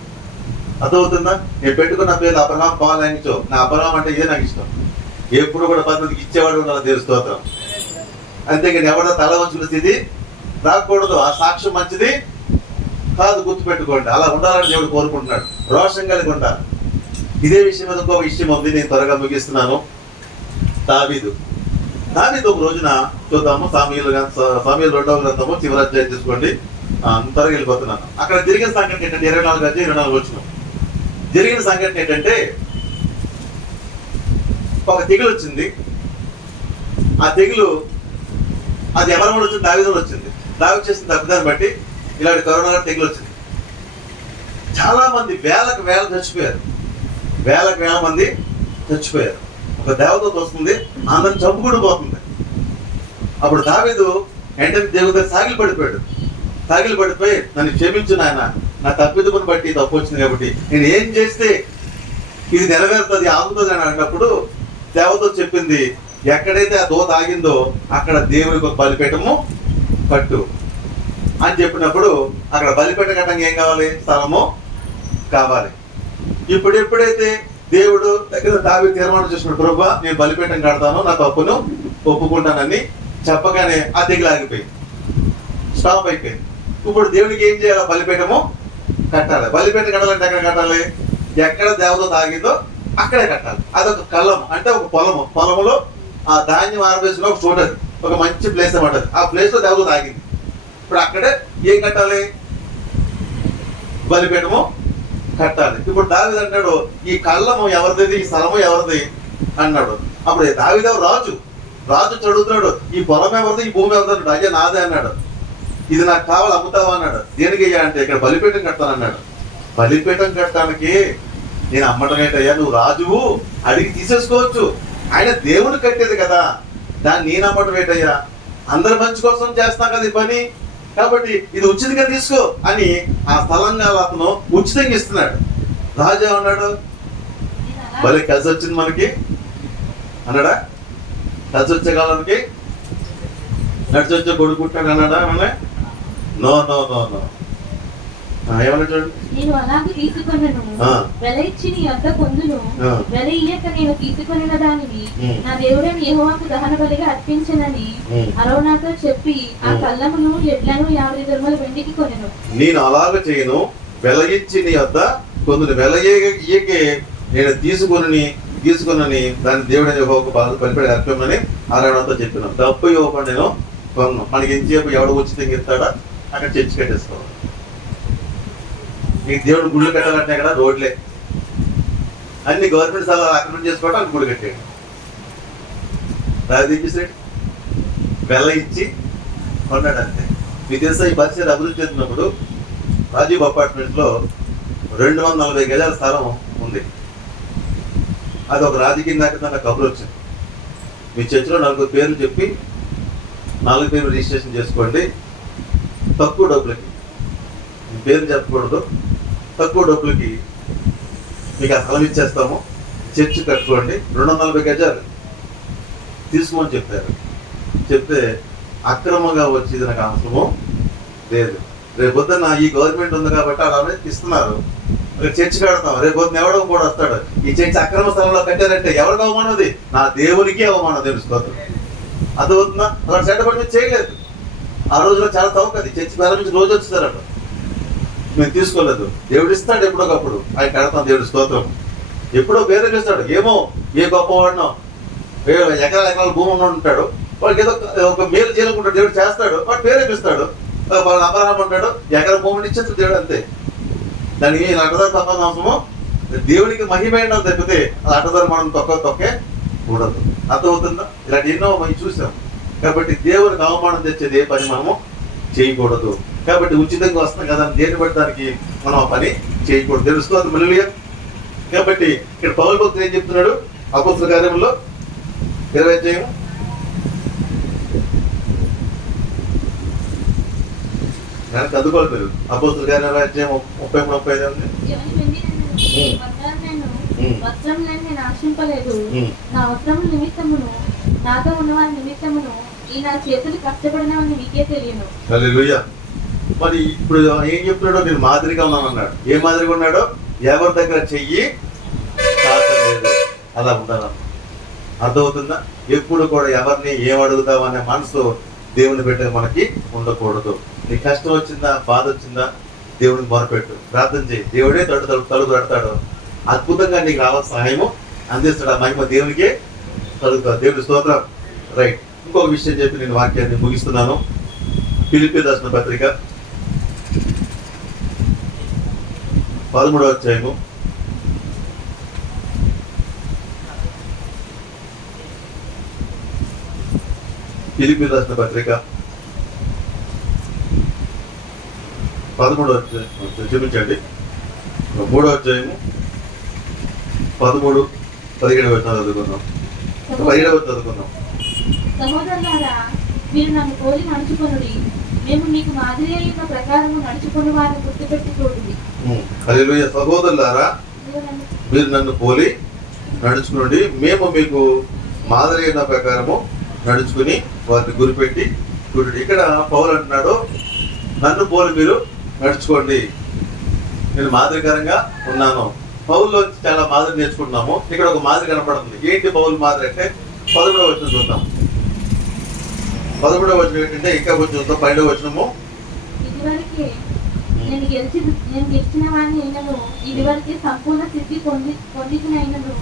అర్థమవుతుందా? నేను పెట్టుకున్న పేరు అబ్రహాం పాలనించో, నా అబ్రహాం అంటే ఇదే నాకు ఇష్టం. ఎప్పుడు కూడా 10 మందికి ఇచ్చేవాడు ఉండాలి దేవుడి స్తోత్రం. అంతేగాని ఎవడో తల వంచుకునే స్థితి రాకూడదు. ఆ సాక్ష్యం మంచిది కాదు, గుర్తుపెట్టుకోండి. అలా ఉండాలని దేవుడు కోరుకుంటున్నాడు. రోషం కలిగి ఉండాలి. ఇదే విషయం మీద ఇంకొక విషయం ఉంది, నేను త్వరగా ముగిస్తున్నాను. దావీదు ఒక రోజున చూద్దాము. సామూయేలు 2వ గ్రంథము చివరి అధ్యాయం తీసుకోండి. త్వరగా వెళ్ళిపోతున్నాను. అక్కడ జరిగిన సంఘటన ఏంటంటే 24 అధ్యాయం 24 వచనం. జరిగిన సంఘటన ఏంటంటే ఒక తెగులు వచ్చింది. ఆ తెగులు అది ఎవరి వల్ల వచ్చింది? దావీదు వల్ల వచ్చింది. దావీదు చేసిన తప్పిదాన్ని బట్టి ఇలాంటి కరోనా తెగులు వచ్చింది. చాలా మంది వేలకు చచ్చిపోయారు. వేల మంది చచ్చిపోయారు. ఒక దేవత వస్తుంది, అందరిని చంపుకుంటూ పోతుంది. అప్పుడు దావీదు వెంటనే దేవుడి దగ్గర సాగిలి పడిపోయి నన్ను క్షమించు నాయన, నా తప్పిదమును బట్టి తప్పు వచ్చింది కాబట్టి నేను ఏం చేస్తే ఇది నెరవేరుతుంది, ఆగుతుంది అని అన్నప్పుడు దేవత చెప్పింది, ఎక్కడైతే ఆ దూత ఆగిందో అక్కడ దేవుడికి ఒక బలిపీఠము కట్టు అని చెప్పినప్పుడు అక్కడ బలిపీఠం కట్టడానికి ఏం కావాలి? స్థలము కావాలి. ఇప్పుడు ఎప్పుడైతే దేవుడు దగ్గర దావీదు తీర్మానం చేసినాడు, ప్రభువా నేను బలిపీఠం కడతాను, నా తప్పును ఒప్పుకుంటానని చెప్పగానే ఆ తెగులు ఆగిపోయింది, స్టాప్ అయిపోయింది. ఇప్పుడు దేవుడికి ఏం చేయాలి? బలిపీఠము కట్టాలి. బలిపీఠం కట్టాలంటే ఎక్కడ కట్టాలి? ఎక్కడ దేవత ఆగిందో అక్కడే కట్టాలి. అదొక కళ్ళం, అంటే ఒక పొలములో ఆ ధాన్యం ఆరవేసిన ఒక చోట, ఒక మంచి ప్లేస్ అన్నమాట. ఆ ప్లేస్ లో దేవత ఆగింది. ఇప్పుడు అక్కడే ఏం కట్టాలి? బలిపీఠము కట్టాలి. ఇప్పుడు దావీదు అంటాడు, ఈ కళ్ళము ఎవరిది, ఈ స్థలము ఎవరిది అన్నాడు. అప్పుడు దావీదు రాజు చదువుతున్నాడు, ఈ పొలం ఎవరిది, ఈ భూమి ఎవరిది అన్నాడు. అయ్యా నాదే అన్నాడు. ఇది నాకు కావాలి, అమ్ముతావా అన్నాడు. దేనికి అయ్యా అంటే ఇక్కడ బలిపీఠం కడతానన్నాడు. బలిపీఠం కట్టడానికి నేను అమ్మటం ఏంటయ్యా, నువ్వు రాజువు, అడిగి తీసేసుకోవచ్చు. ఆయన దేవుడు కట్టేది కదా, దాన్ని నేను అమ్మటం ఏంటయ్యా, అందరి మంచి కోసం చేస్తాం కదా ఈ పని, కాబట్టి ఇది ఉచితంగా తీసుకో అని ఆ స్థలంగా అతను ఉచితంగా ఇస్తున్నాడు. రాజు అన్నాడు, భలే కలిసి వచ్చింది మనకి అన్నాడా? కలిసి వచ్చే కాలానికి నడిచి వచ్చే కొడుకుంటాడు అన్నాడా? నో నో నో నో ఏమన్నా చూడండి. నేను అలాగే తీసుకొనను, వెల ఇచ్చి నీ వద్ద పొందును, వెల ఇయ్యక నేను తీసుకొనిన దానిని నా దేవుడైన యెహోవాకు దహన బలిగా అర్పించనని అరోనాతో చెప్పి ఆ కళ్ళమును ఎడ్లను 50 దుర్మల వెండికి కొనెను. నేను అలాగ చేయను, వెల ఇచ్చి నీ వద్ద కొందరు వెల ఇయ్యకే నేను తీసుకుని దాని దేవుడైన యెహోవాకు బలిపడి అర్పించమని అరోనాతో చెప్పిన. డబ్బు ఇవ్వకుండా నేను కొన్నాను. మనకి ఎంతసేపు ఎవడు ఉచితంగా ఇస్తాడా అక్కడ చర్చి కట్టేసుకోవాలి. నీకు దేవుడు గుళ్ళు కట్టాలంటే కదా రోడ్లే అన్ని గవర్నమెంట్ స్థలాలు ఆక్రమణ చేసుకోవడం అని గుడి కట్టాడు. రాజు వెల్ల ఇచ్చి కొన్నాడు అంతే. మీకు తెలుసా, ఈ పరిస్థితి అభివృద్ధి చెందినప్పుడు రాజీవ్ అపార్ట్మెంట్ లో 240 గజాల స్థలం ఉంది. అది ఒక రాజకీయ నాయకుడు కబురు వచ్చింది, మీ చర్చిలో 4 పేర్లు చెప్పి 4 పేర్లు రిజిస్ట్రేషన్ చేసుకోండి, తక్కువ డబ్బులకి, మీ పేర్లు చెప్పకూడదు, తక్కువ డబ్బులకి మీకు ఆ స్థలం ఇచ్చేస్తాము, చర్చి కట్టుకోండి, 240 గజాలు తీసుకోమని చెప్పారు. చెప్తే అక్రమంగా వచ్చేది నాకు అవసరము లేదు, రేపు పొద్దున్న ఈ గవర్నమెంట్ ఉంది కాబట్టి అలానే ఇస్తున్నారు, చర్చి కడతాం, రేపు పొద్దున్న ఎవడో కూడా వస్తాడు, ఈ చర్చి అక్రమ స్థలంలో కట్టారంటే ఎవరికి అవమానం? అది నా దేవునికి అవమానం తెలుసుకోవద్దు. అర్థమవుతుందా? అలా చెడ్డపడి చేయలేదు. ఆ రోజులో చాలా తవ్వకది, చర్చి ప్రారంభించి రోజు వచ్చేసారట. మేము తీసుకోలేదు. దేవుడు ఇస్తాడు ఎప్పుడోకప్పుడు, ఆయన కడతాం దేవుడి స్తోత్రం. ఎప్పుడో పేరు ఇస్తాడు. ఏమో ఏ గొప్పవాడినో ఎకరాల భూమి ఉంటాడు, వాడికి ఏదో ఒక మేలు చేయాలనుకుంటాడు, దేవుడు చేస్తాడు, వాడు పేరు ఇస్తాడు. వాళ్ళ అపరాహం ఉంటాడు, ఎకరా భూమిని ఇచ్చేస్తాడు దేవుడు అంతే. దానికి అడ్డదారు తప్పని అవసరము దేవుడికి మహిమైనా తప్పితే అది అడ్డదారు మనం తొక్కే కూడదు. అర్థమవుతుందా? ఇలాంటి ఎన్నో మనం చూసాం. కాబట్టి దేవునికి అవమానం తెచ్చేది ఏ పని మనము చేయకూడదు. కాబట్టి ఉచితంగా వస్తాం కదా దేని బట్టి దానికి మనం ఆ పని చేయకూడదు. తెలుసుకోవాలి మళ్ళీ. కాబట్టి ఇక్కడ పౌలు భక్తుడు ఏం చెప్తున్నాడు? అపోస్తల కార్యములో 20 అధ్యాయం వెనక అందుకోవాలి మీరు. అపోస్తుల కార్యాల అధ్యాయం 30-35 ఉంది. ఎవని వెండి బంగారం నేను వస్త్రములను నేను ఆశింపలేదు. నా వస్త్రముల నిమిత్తమును నాతో ఉన్నవారి నిమిత్తమును ఈ నా చేతులు కష్టపడినవని మీకే తెలియను. హల్లెలూయా. మరి ఇప్పుడు ఏం చెప్తున్నాడో నేను మాదిరిగా ఉన్నాను అన్నాడు. ఏ మాదిరిగా ఉన్నాడో? ఎవరి దగ్గర చెయ్యి చాచలేదు, అలా ఉండాలన్న. అర్థమవుతుందా? ఎప్పుడు కూడా ఎవరిని ఏం అడుగుతామనే మనసు దేవుని పెట్టే మనకి ఉండకూడదు. నీకు కష్టం వచ్చిందా, బాధ వచ్చిందా, దేవుడికి మొరపెట్టు, ప్రార్థన చేయి. దేవుడే తలుపు పెడతాడు. అద్భుతంగా నీకు రావాల్సిన సహాయము అందిస్తాడు. ఆ మహిమ దేవునికే కలుగుతాడు. దేవుడి స్తోత్రం. రైట్. ఇంకొక విషయం చెప్పి నేను వాక్యాన్ని ముగిస్తున్నాను. ఫిలిప్పీ రాసిన పత్రిక 13వ అధ్యాయము 13వ అధ్యాయం చూపించండి. 3వ అధ్యాయము 13-17 చదువుకుందాం. 17 చదువుకుందాం. సహోదరులారా, మీరు నన్ను పోలి నడుచుకొనుడి. మేము మీకు మాదిరి అయిన ప్రకారము నడుచుకుని వారిని గుర్తుపెట్టుకోండి. హల్లెలూయా. సహోదరులారా, మీరు నన్ను పోలి నడుచుకునండి. మేము మీకు మాదిరి అయిన ప్రకారము నడుచుకుని వారిని గురిపెట్టి చూడండి. ఇక్కడ పౌలు అంటున్నాడు, నన్ను పోలి మీరు నడుచుకోండి, నేను మాదిరికరంగా ఉన్నాను. పౌల్లో చాలా మాదిరి నేర్చుకుంటున్నాము. ఇక్కడ ఒక మాదిరి కనపడుతుంది. ఏంటి పౌలు మాదిరి అంటే 11వ వచనం చూద్దాం. 11వ వచనం ఏంటంటే, ఇంకా కొంచెం చూద్దాం. 12వ వచనము, ఇదివరకే నేను గెలిచిన వాడిని అయినను, ఇదివరకే సంపూర్ణ సిద్ధి పొందిన అయినను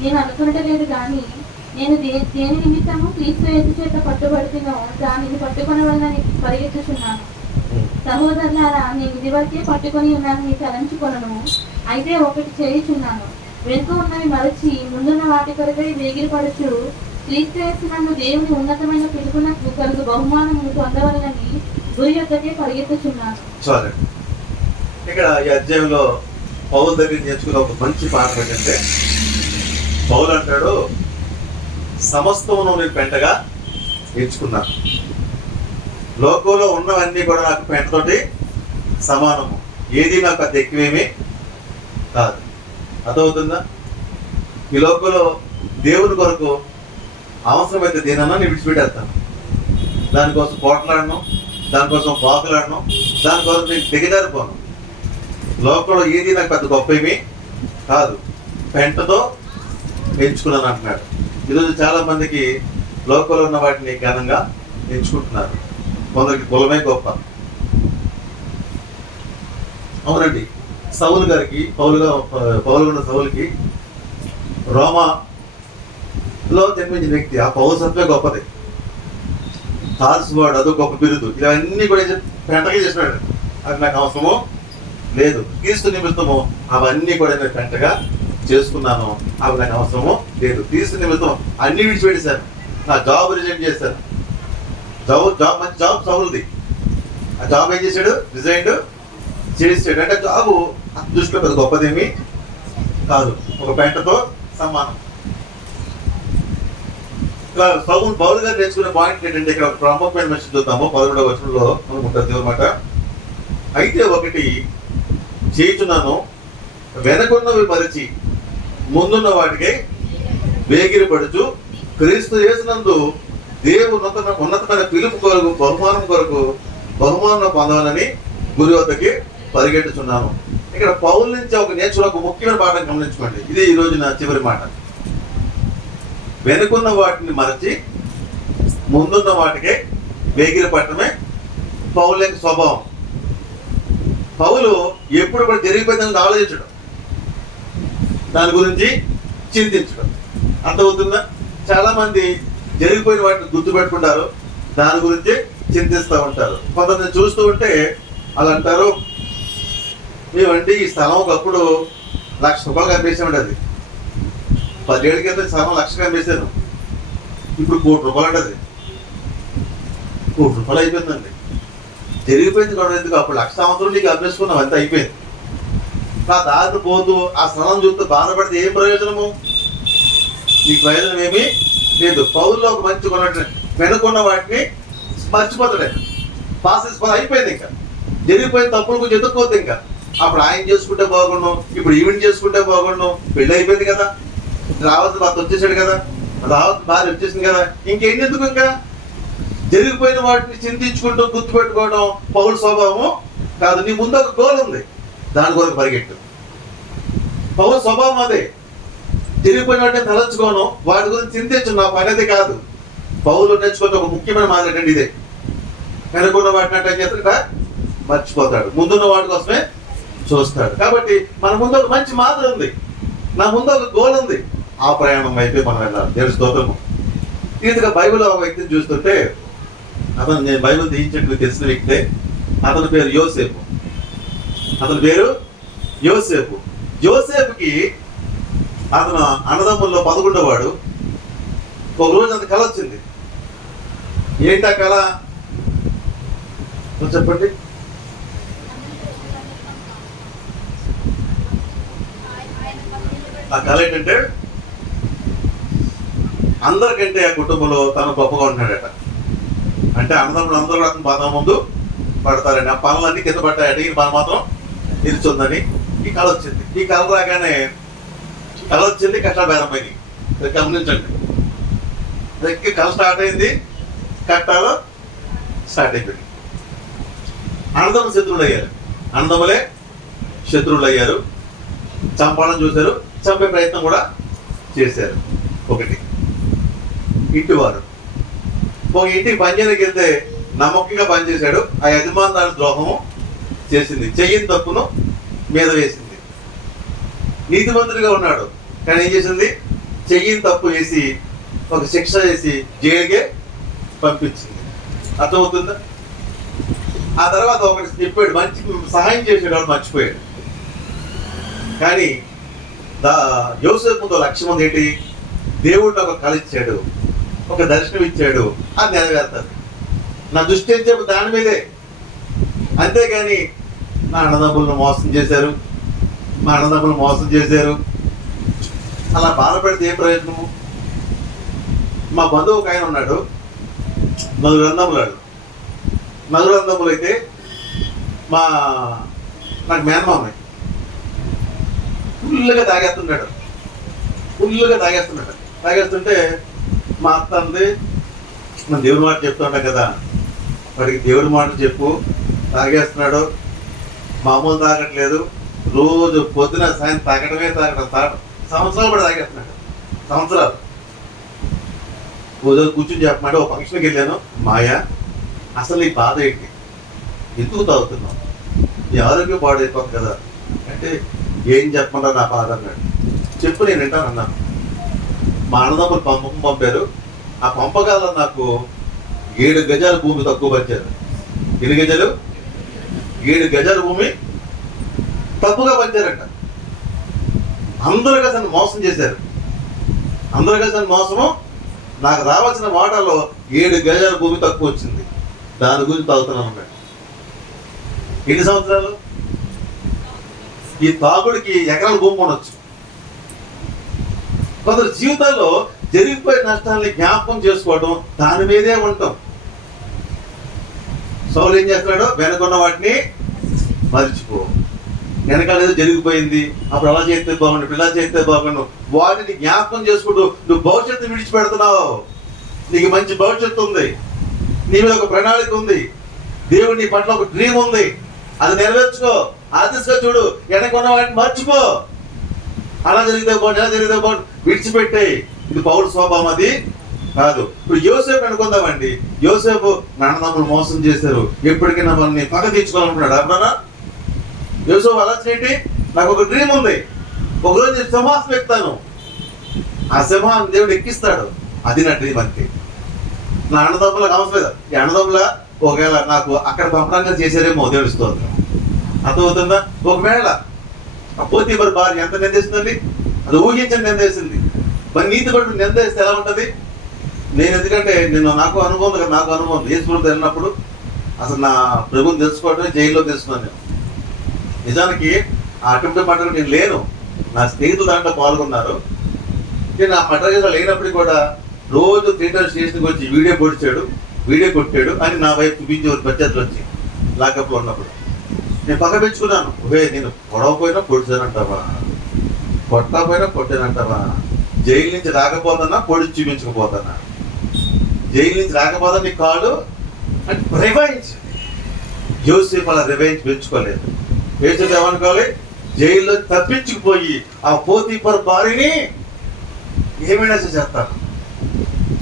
నేను అనుకునటలేదు. కానీ నేను దేని నిమిత్తము క్రీస్తు యేసు చేత పట్టుబడుతున్నో దానిని పట్టుకొనవలనని పరిగెత్తుచున్నాను. సహోదరులారా, నేను ఇదివరకే పట్టుకొని ఉన్నానని తలంచుకొనను. అయితే ఒకటి చేయుచున్నాను, వెనుక ఉన్నవి మరచి ముందున్న వాటి కొరకై వేగిరపడుచు క్రీస్తు యేసు నన్ను దేవుని ఉన్నతమైన పిలుపునకు కలుగు బహుమానము పొందవలనని గురి యొక్కకే పరిగెత్తుచున్నాను. సరే, ఇక్కడ ఈ అధ్యాయంలో పౌలు దగ్గర నేర్చుకున్న ఒక మంచి పాఠం ఏంటంటే, పౌలు అంటాడు, సమస్తమును నేను పెంటగా ఎంచుకున్నాను. లోకంలో ఉన్నవన్నీ కూడా నాకు పెంటతోటి సమానము. ఏది నాకు అది ఎక్కువేమీ కాదు. అర్థమవుతుందా? ఈ లోకంలో దేవుని కొరకు అవసరమైతే దేనన్నా నేను విడిచిపెట్టేస్తాను. దానికోసం పోట్లాడను, దానికోసం బాకులాడను, దానికోసం నేను దిగజారిపోను. లోకంలో ఏది నాకు పెద్ద గొప్ప ఏమీ కాదు, పెంటతో ఎంచుకున్నాను అంటున్నాడు. ఈరోజు చాలా మందికి లోకంలో ఉన్న వాటిని ఘనంగా ఎంచుకుంటున్నారు. కొందరికి కులమే గొప్ప. అవునండి, సౌలు గారికి పౌలున్న సౌలుకి రోమాలో జన్మించిన వ్యక్తి. ఆ పౌరసత్వే గొప్పది. తార్సువాడు అదో గొప్ప బిరుదు. ఇవన్నీ కూడా పెంటగా చేసినాడు. అది నాకు అవసరమో లేదు. క్రీస్తు నిమిత్తము అవన్నీ కూడా నేను పెంటగా చేసుకున్నాను. అవి నాకు అవసరమో లేదు. క్రీస్తు నిమిత్తం అన్ని విడిచిపెట్టేశాను. నా జాబ్ రిజైన్ చేశాను. మంచి జాబ్ సౌలుది. ఆ జాబ్ ఏం చేశాడు? రిజైన్ చేసాడు. అంటే జాబు దృష్టిలో పెద్ద గొప్పదేమీ కాదు, ఒక పెంటతో సమానం. ఇలా పౌలు గారు నేర్చుకునే పాయింట్ ఏంటంటే, ఇక్కడ ప్రముఖమైన మనిషి చూద్దాము. 11వ వచనంలో ఉంటుంది దేవుని మాట. అయితే ఒకటి చేయుచున్నాను, వెనకున్నవి మరచి ముందున్న వాటికి వేగిరపడుచు క్రీస్తు యేసునందు దేవుని ఉన్నతమైన పిలుపు కొరకు బహుమానం పొందాలని గురి వద్దకి పరిగెట్టుచున్నాను. ఇక్కడ పౌలు నుంచి ఒక నేర్చుకున్న ఒక ముఖ్యమైన పాఠం గమనించుకోండి. ఇది ఈ రోజు నా చివరి మాట. వెనుకున్న వాటిని మరచి ముందున్న వాటికి వేగిరపడటమే పౌలు యొక్క స్వభావం. పౌలు ఎప్పుడు కూడా జరిగిపోయిందని ఆలోచించడం, దాని గురించి చింతించడం. అర్థమవుతుందా? చాలా మంది జరిగిపోయిన వాటిని గుర్తుపెట్టుకుంటారు, దాని గురించి చింతిస్తూ ఉంటారు. కొంతమంది చూస్తూ ఉంటే అలా అంటారు, మేమండి ఈ స్థలం ఒకప్పుడు ₹1,00,000 కనిపించామండి. అది 10 ఏళ్ళ క్రితం స్థలం ₹1,00,000 కనిపించాను, ఇప్పుడు ₹1,00,00,000 అంటది. ₹1,00,000 అయిపోయిందండి. జరిగిపోయింది కూడా ఎందుకు? అప్పుడు 1,00,000 సంవత్సరం నీకు అభ్యసుకున్నాం, అంత అయిపోయింది. నా దారిని పోతూ ఆ స్థలం చూస్తూ బాధపడితే ఏం ప్రయోజనము? నీకు ప్రయోజనం ఏమీ లేదు. పౌరులో ఒక మంచి కొన్నట్టు వెనుకున్న వాటిని మర్చిపోతాడు. పాస్ అయిపోయింది. ఇంకా జరిగిపోయిన తప్పులు కొంచెం ఎదుర్కోవద్దు. ఇంకా అప్పుడు ఆయన చేసుకుంటే బాగుండు, ఇప్పుడు ఈవెంట్ చేసుకుంటే బాగుండు, పెళ్ళి అయిపోయింది కదా, రావద్దు భర్త వచ్చేసాడు కదా, రావద్దు భార్య వచ్చేసింది కదా, ఇంకేం ఎందుకు? ఇంకా జరిగిపోయిన వాటిని చింతించుకుంటూ గుర్తుపెట్టుకోవడం పౌలు స్వభావం కాదు. నీ ముందు ఒక గోల్ ఉంది, దాని కొరకు పరిగెట్టు. పౌలు స్వభావం అదే. జరిగిపోయిన వాటిని తలంచుకోను, వాటి గురించి చింతించు, నా పని అది కాదు. పౌలు నేర్చుకుంటే ఒక ముఖ్యమైన మాట అంటే ఇదే. వెనుకున్న వాటిని అంటే ఏం చేస్తాడు? మర్చిపోతాడు, ముందున్న వాటి కోసమే చూస్తాడు. కాబట్టి మన ముందు ఒక మంచి మాదిరి ఉంది, నా ముందు ఒక గోల్ ఉంది, ఆ ప్రయాణం అయితే మనం వెళ్ళాలి. దేవుని స్తోత్రము. ఈతగా బైబిల్లో ఒక వ్యక్తిని చూస్తుంటే, అతను నేను బైబిల్ తీయించడానికి తెలిసిన వ్యక్తే. అతని పేరు యోసేపు. అతని పేరు యోసేపు. యోసేపుకి అతను అన్నదమ్ముల్లో 11వ వాడు. ఒక రోజు అంత కళ వచ్చింది. ఏంటా కళ చెప్పండి. ఆ కళ ఏంటంటే, అందరికంటే ఆ కుటుంబంలో తను గొప్పగా ఉంటున్నాడట. అంటే అన్నదమ్ములు అందరూ అతను బాధ ముందు పడతారని, ఆ పనులన్నీ కింద పడ్డాయట, ఈ పని మాత్రం నిలుచుందని ఈ కళ వచ్చింది. ఈ కళ రాగానే కళ వచ్చింది, కష్టాలు బేరమైంది. గమనించండి, కళ స్టార్ట్ అయింది, కష్టాలు స్టార్ట్ అయిపోయింది. అన్నదమ్ములు శత్రువులు అయ్యారు, అన్నదమ్ములే శత్రువులు అయ్యారు. చంపాలని చూశారు, చంపే ప్రయత్నం కూడా చేశారు. ఒకటి ఇంటివారు. ఒక ఇంటికి పనిచేయడానికి వెళ్తే నమ్మకంగా పనిచేశాడు, ఆ యజమానురాలు ద్రోహము చేసింది, చెయ్యని తప్పును మీద వేసింది. నీతిమంతుడిగా ఉన్నాడు, కానీ ఏం చేసింది? చెయ్యని తప్పు వేసి ఒక శిక్ష వేసి జైలుకే పంపించింది. అర్థమవుతుందా? ఆ తర్వాత ఒకటి చెప్పాడు, మంచి సహాయం చేసాడు, వాడు మర్చిపోయాడు. కానీ యోసేపు ముందు లక్ష్యం ఉంది ఏంటి? దేవుడిని ఒక కళ ఇచ్చాడు, ఒక దర్శనం ఇచ్చాడు, అది నెరవేరుతాడు. నా దృష్టి ఏం చెప్పు దాని మీదే. అంతేగాని నా అన్నదమ్ములను మోసం చేశారు, మా అన్నదమ్ములు మోసం చేశారు, అలా బాధపడితే ఏం ప్రయోజనము? మా బంధువు ఒక ఆయన ఉన్నాడు, నలుగురందములు అయితే నాకు మేనమామ ఫుల్గా తాగేస్తుంటే మా అత్త అంది, మన దేవుడి మాట చెప్తుంటా కదా, వాడికి దేవుడి మాట చెప్పు, తాగేస్తున్నాడు, మామూలు తాగట్లేదు, రోజు పొద్దున సాయం తాగటం సంవత్సరాలు కూడా తాగేస్తున్నాడు. సంవత్సరాలు రోజు కూర్చుని చెప్పమంటే ఒక ఫంక్షన్కి వెళ్ళాను, మాయా అసలు నీ బాధ ఏంటి, ఎందుకు తాగుతున్నావు, నీ ఆరోగ్యం పాడైపోతుంది కదా అంటే, ఏం చెప్పకుండా నా బాధ అన్నాడు. చెప్పు నేను వింటాను అన్నాను. మా అన్నదమ్ములు పంపకం పంపారు, ఆ పంపకాలలో నాకు 7 గజాల భూమి తక్కువ పంచారు. ఎన్ని గజాలు? 7 గజాల భూమి తప్పుగా పంచారంట. అందరూ కలిసి మోసం చేశారు. అందరూ కలిసి మోసము, నాకు రావాల్సిన వాటాలో 7 గజాల భూమి తక్కువ వచ్చింది, దాని గురించి తాగుతున్నాను అన్నాడు. ఎన్ని సంవత్సరాలు? ఈ తాగుడికి ఎకరాల భూమి ఉండొచ్చు. కొందరు జీవితాల్లో జరిగిపోయే నష్టాలని జ్ఞాపకం చేసుకోవడం, దాని మీదే ఉంటాం. సౌలు ఏం చేస్తున్నాడు? వెనకున్న వాటిని మర్చిపో. వెనకాల ఏదో జరిగిపోయింది, అప్పుడు అలా చేస్తే బాగుండు, ఇలా చేస్తే బాగుండు, వాటిని జ్ఞాపకం చేసుకుంటూ నువ్వు భవిష్యత్తు విడిచిపెడుతున్నావు. నీకు మంచి భవిష్యత్తు ఉంది, నీ మీద ఒక ప్రణాళిక ఉంది, దేవుడి నీ పట్ల ఒక డ్రీమ్ ఉంది, అది నెరవేర్చుకో. ఆదేశంగా చూడు, వెనకున్న వాటిని మర్చిపో. అలా జరిగితే బాగుండు, ఎలా జరిగితే బాగుండు, విడిచిపెట్టాయి. ఇది పౌలు స్వభావం, అది కాదు. ఇప్పుడు యోసేపు అనుకుందామండి, యోసేపు నాన్నదమ్ములు మోసం చేశారు, ఎప్పటికైనా మనల్ని పగ తీర్చుకోవాలనుకున్నాడు. అప్పుడన్నా యోసేపు అలా చేయండి, నాకు ఒక డ్రీమ్ ఉంది, ఒకరోజు నేను సింహాసనం ఎక్కుతాను, ఆ సింహాన్ని దేవుడు ఎక్కిస్తాడు, అది నా డ్రీమ్ అంతే. నా అన్నదమ్ములకు అవసరం లేదు. ఈ అన్నదమ్ముల ఒకవేళ నాకు అక్కడ పంపడంగా చేశారేమో, దేవుడు స్తోత్రం. అర్థమవుతుందా? ఒకవేళ పోతే మరి భార్య ఎంత నిందేసిందండి, అది ఊహించండి నిందేసింది. మరి నీతి పట్టు నిందేస్తే ఎలా ఉంటుంది? నేను ఎందుకంటే నాకు అనుభవం కదా, నాకు అనుభవం యేసుప్రభుతో వెళ్ళినప్పుడు అసలు నా ప్రభుని తెలుసుకోవడమే జైల్లో తెలుసుకున్నాను నేను. నిజానికి ఆ అటెంప్ట్ మటర్ నేను లేను, నా స్నేహితులు దాంట్లో పాల్గొన్నారు. నేను ఆ మటర్ లేనప్పటికీ కూడా రోజు థియేటర్ స్టేషన్కి వచ్చి వీడియో కొట్టాడు అని నా వైపు చూపించేవారు ప్రత్యర్థులు వచ్చి లాకప్లో ఉన్నప్పుడు. నేను పక్క పెంచుకున్నాను. నేను పొడవపోయినా పొడిచానంటావా, కొట్టకపోయినా కొట్టానంటావా, జైలు నుంచి రాకపోతానా పొడి చూపించకపోతానా, జైలు నుంచి రాకపోతా నీ కాళ్ళు అంటే రివెంజ్. యోసేపు అలా రివెంజ్ పెంచుకోలేదు. యోసేపు ఏమనుకోవాలి, జైల్లో తప్పించుకుపోయి ఆ పోతీఫర్ భార్యని ఏమైనా చేస్తాను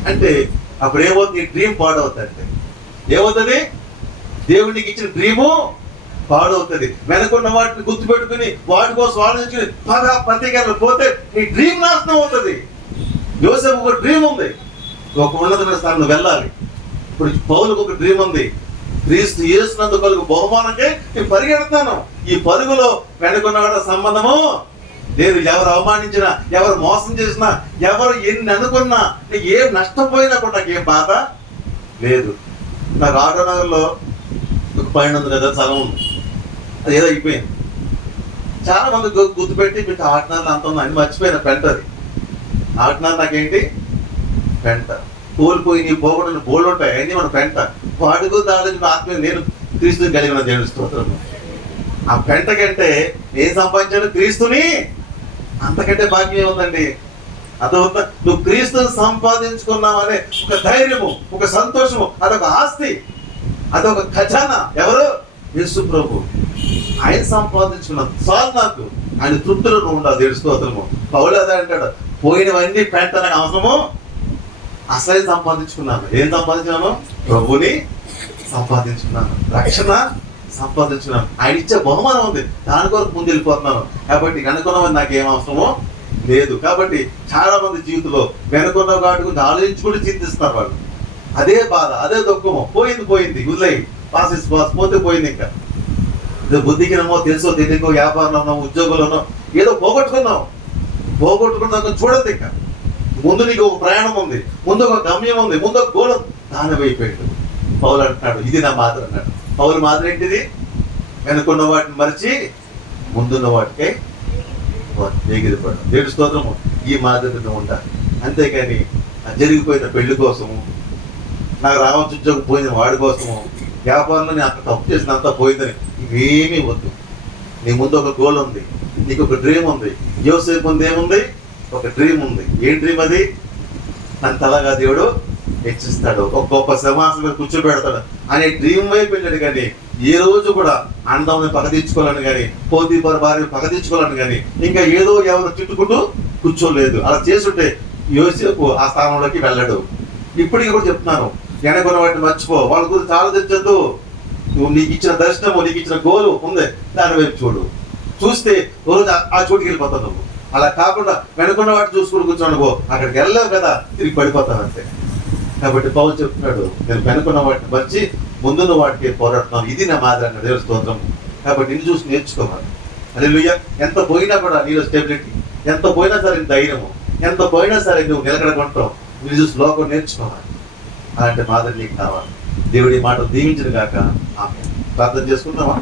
అంటే అప్పుడు ఏమవుతుంది, ఈ డ్రీమ్ పాడవుతుంది. ఏమవుతుంది, దేవుడికి ఇచ్చిన డ్రీము పాడవుతుంది. వెనకున్న వాటిని గుర్తుపెట్టుకుని వాటి కోసం ఆలోచించుకుని ప్రతీకారాలు పోతే నీ డ్రీమ్ నాశనం అవుతుంది. యోసేపు ఒక డ్రీమ్ ఉంది, ఒక ఉన్నతమైన స్థానంలో వెళ్ళాలి. ఇప్పుడు పౌలుకు ఒక డ్రీమ్ ఉంది, క్రీస్తు యేసునందు కలుగు బహుమానంకే నేను పరిగెడతాను. ఈ పరుగులో వెనుకున్న వాటి సంబంధము లేదు. ఎవరు అవమానించినా, ఎవరు మోసం చేసినా, ఎవరు ఎన్ని అనుకున్నా, నీకు ఏం నష్టపోయినా కూడా నాకు ఏం బాధ లేదు. నాకు ఆటోనగర్లో ఒక 1200 గజాల స్థలం ఉంది, అది ఏదో అయిపోయింది. చాలా మంది గుర్తుపెట్టి మీకు ఆటనాలు అంత ఉంది అని మర్చిపోయిన పెంట. అది ఆటనాలు నాకేంటి పెంట. కోల్పోయి నీ పోగొట్టిన బోళ్ళు ఉంటాయి, అన్నీ మన పెంట. వాడుకు దాని ఆత్మీయ నేను క్రీస్తుని కలిగిన దేవుని స్తోత్రము. ఆ పెంట కంటే నేను సంపాదించాను క్రీస్తుని, అంతకంటే భాగ్యం ఏముందండి. అదొక నువ్వు క్రీస్తుని సంపాదించుకున్నావనే ఒక ధైర్యము, ఒక సంతోషము, అదొక ఆస్తి, అదొక ఖజానా. ఎవరు? యేసు ప్రభు. ఆయన సంపాదించుకున్నాను చాలు నాకు, ఆయన తృప్తిలో నువ్వు ఉండాలి. దేవుని స్తోత్రము. పౌలు అదే అంటాడు, పోయినవన్నీ పెంట నాకు అవసరము, అసలే సంపాదించుకున్నాను. ఏం సంపాదించుకున్నాను? ప్రభుని సంపాదించుకున్నాను, రక్షణ సంపాదించుకున్నాను. ఆయన ఇచ్చే బహుమానం ఉంది, దాని కొరకు ముందు వెళ్ళిపోతున్నాను. కాబట్టి వెనుకున్నవని నాకు ఏం అవసరమో లేదు. కాబట్టి చాలా మంది జీవితంలో వెనుకున్న వాటి గురించి ఆలోచించుకుంటూ చింతిస్తున్నారు వాళ్ళు. అదే బాధ, అదే దుఃఖము. పోయింది వదిలేయి, పాస్ పోతే పోయింది. ఇంకా బుద్ధికినమో తెలుసో తెలియకో వ్యాపారంలోనో ఉద్యోగంలోనో ఏదో పోగొట్టుకున్నా చూడద్దు. ఇంకా ముందు నీకు ఒక ప్రయాణం ఉంది, ముందు ఒక గమ్యం ఉంది, ముందు ఒక గోళం, దాని అయిపోయాడు. పౌలు అంటున్నాడు, ఇది నా మాదిరి అన్నాడు. పౌలు మాదిరి ఏంటిది? వెనుకున్న వాటిని మరిచి ముందున్న వాటికే ఎగిరిపడడం. దేవుడి స్తోత్రము. ఈ మాదిరిగా ఉండాలి. అంతేకాని జరిగిపోయిన పెళ్లి కోసము, నాకు రావచ్చు ఉద్యోగం పోయిన వాడి కోసము, వ్యాపారంలో నేను అక్కడ తప్పు చేసినంతా పోయిందని ఇవేమీ వద్దు. నీ ముందు ఒక గోల్ ఉంది, నీకు ఒక డ్రీమ్ ఉంది. యోసేపు ముందు ఏముంది? ఒక డ్రీమ్ ఉంది. ఏం డ్రీమ్ అది? అంతలాగా దేవుడు హెచ్చిస్తాడు, ఒక గొప్ప సింహాసనం మీద కూర్చోబెడతాడు అనే డ్రీమ్ వైపు వెళ్ళాడు. కానీ ఏ రోజు కూడా అందాన్ని పగదీర్చుకోవాలని కానీ, పోతీఫర్ భార్యను పగదీర్చుకోవాలని కానీ, ఇంకా ఏదో ఎవరు చుట్టుకుంటూ కూర్చోలేదు. అలా చేసుంటే యోసేపు ఆ స్థానంలోకి వెళ్ళాడు. ఇప్పటికీ కూడా చెప్తున్నాను, వెనకున్న వాటిని మర్చిపో, వాళ్ళ గురించి ఆలోచించద్దు. నువ్వు నీకు ఇచ్చిన దర్శనము, నీకు ఇచ్చిన గోలు ఉంది, దాని వైపు చూడు. చూస్తే రోజు ఆ చోటుకి వెళ్ళిపోతావు నువ్వు. అలా కాకుండా వెనుకున్న వాటిని చూసుకుని కూర్చోనుకో, అక్కడికి వెళ్ళావు కదా, తిరిగి పడిపోతావు అంతే. కాబట్టి పౌలు చెప్తున్నాడు, నేను వెనుకున్న వాటిని మర్చి ముందున్న వాటికి పోరాడుతున్నాను, ఇది నా మాదిరి అన్న దేవుని స్తోత్రం. కాబట్టి నిన్ను చూసి నేర్చుకోవాలి. హల్లెలూయా. ఎంత పోయినా కూడా నీలో స్టెబిలిటీ, ఎంత పోయినా సరే ధైర్యము, ఎంత పోయినా సరే నువ్వు నిలకడకుంటావు. నిన్ను చూసి లోకం నేర్చుకోవాలి. అలాంటి మాదిరి నీకు కావాలి. దేవుడి మాటలు దీవించిన గాక. ఆమేన్. ప్రార్థన చేసుకుందామా?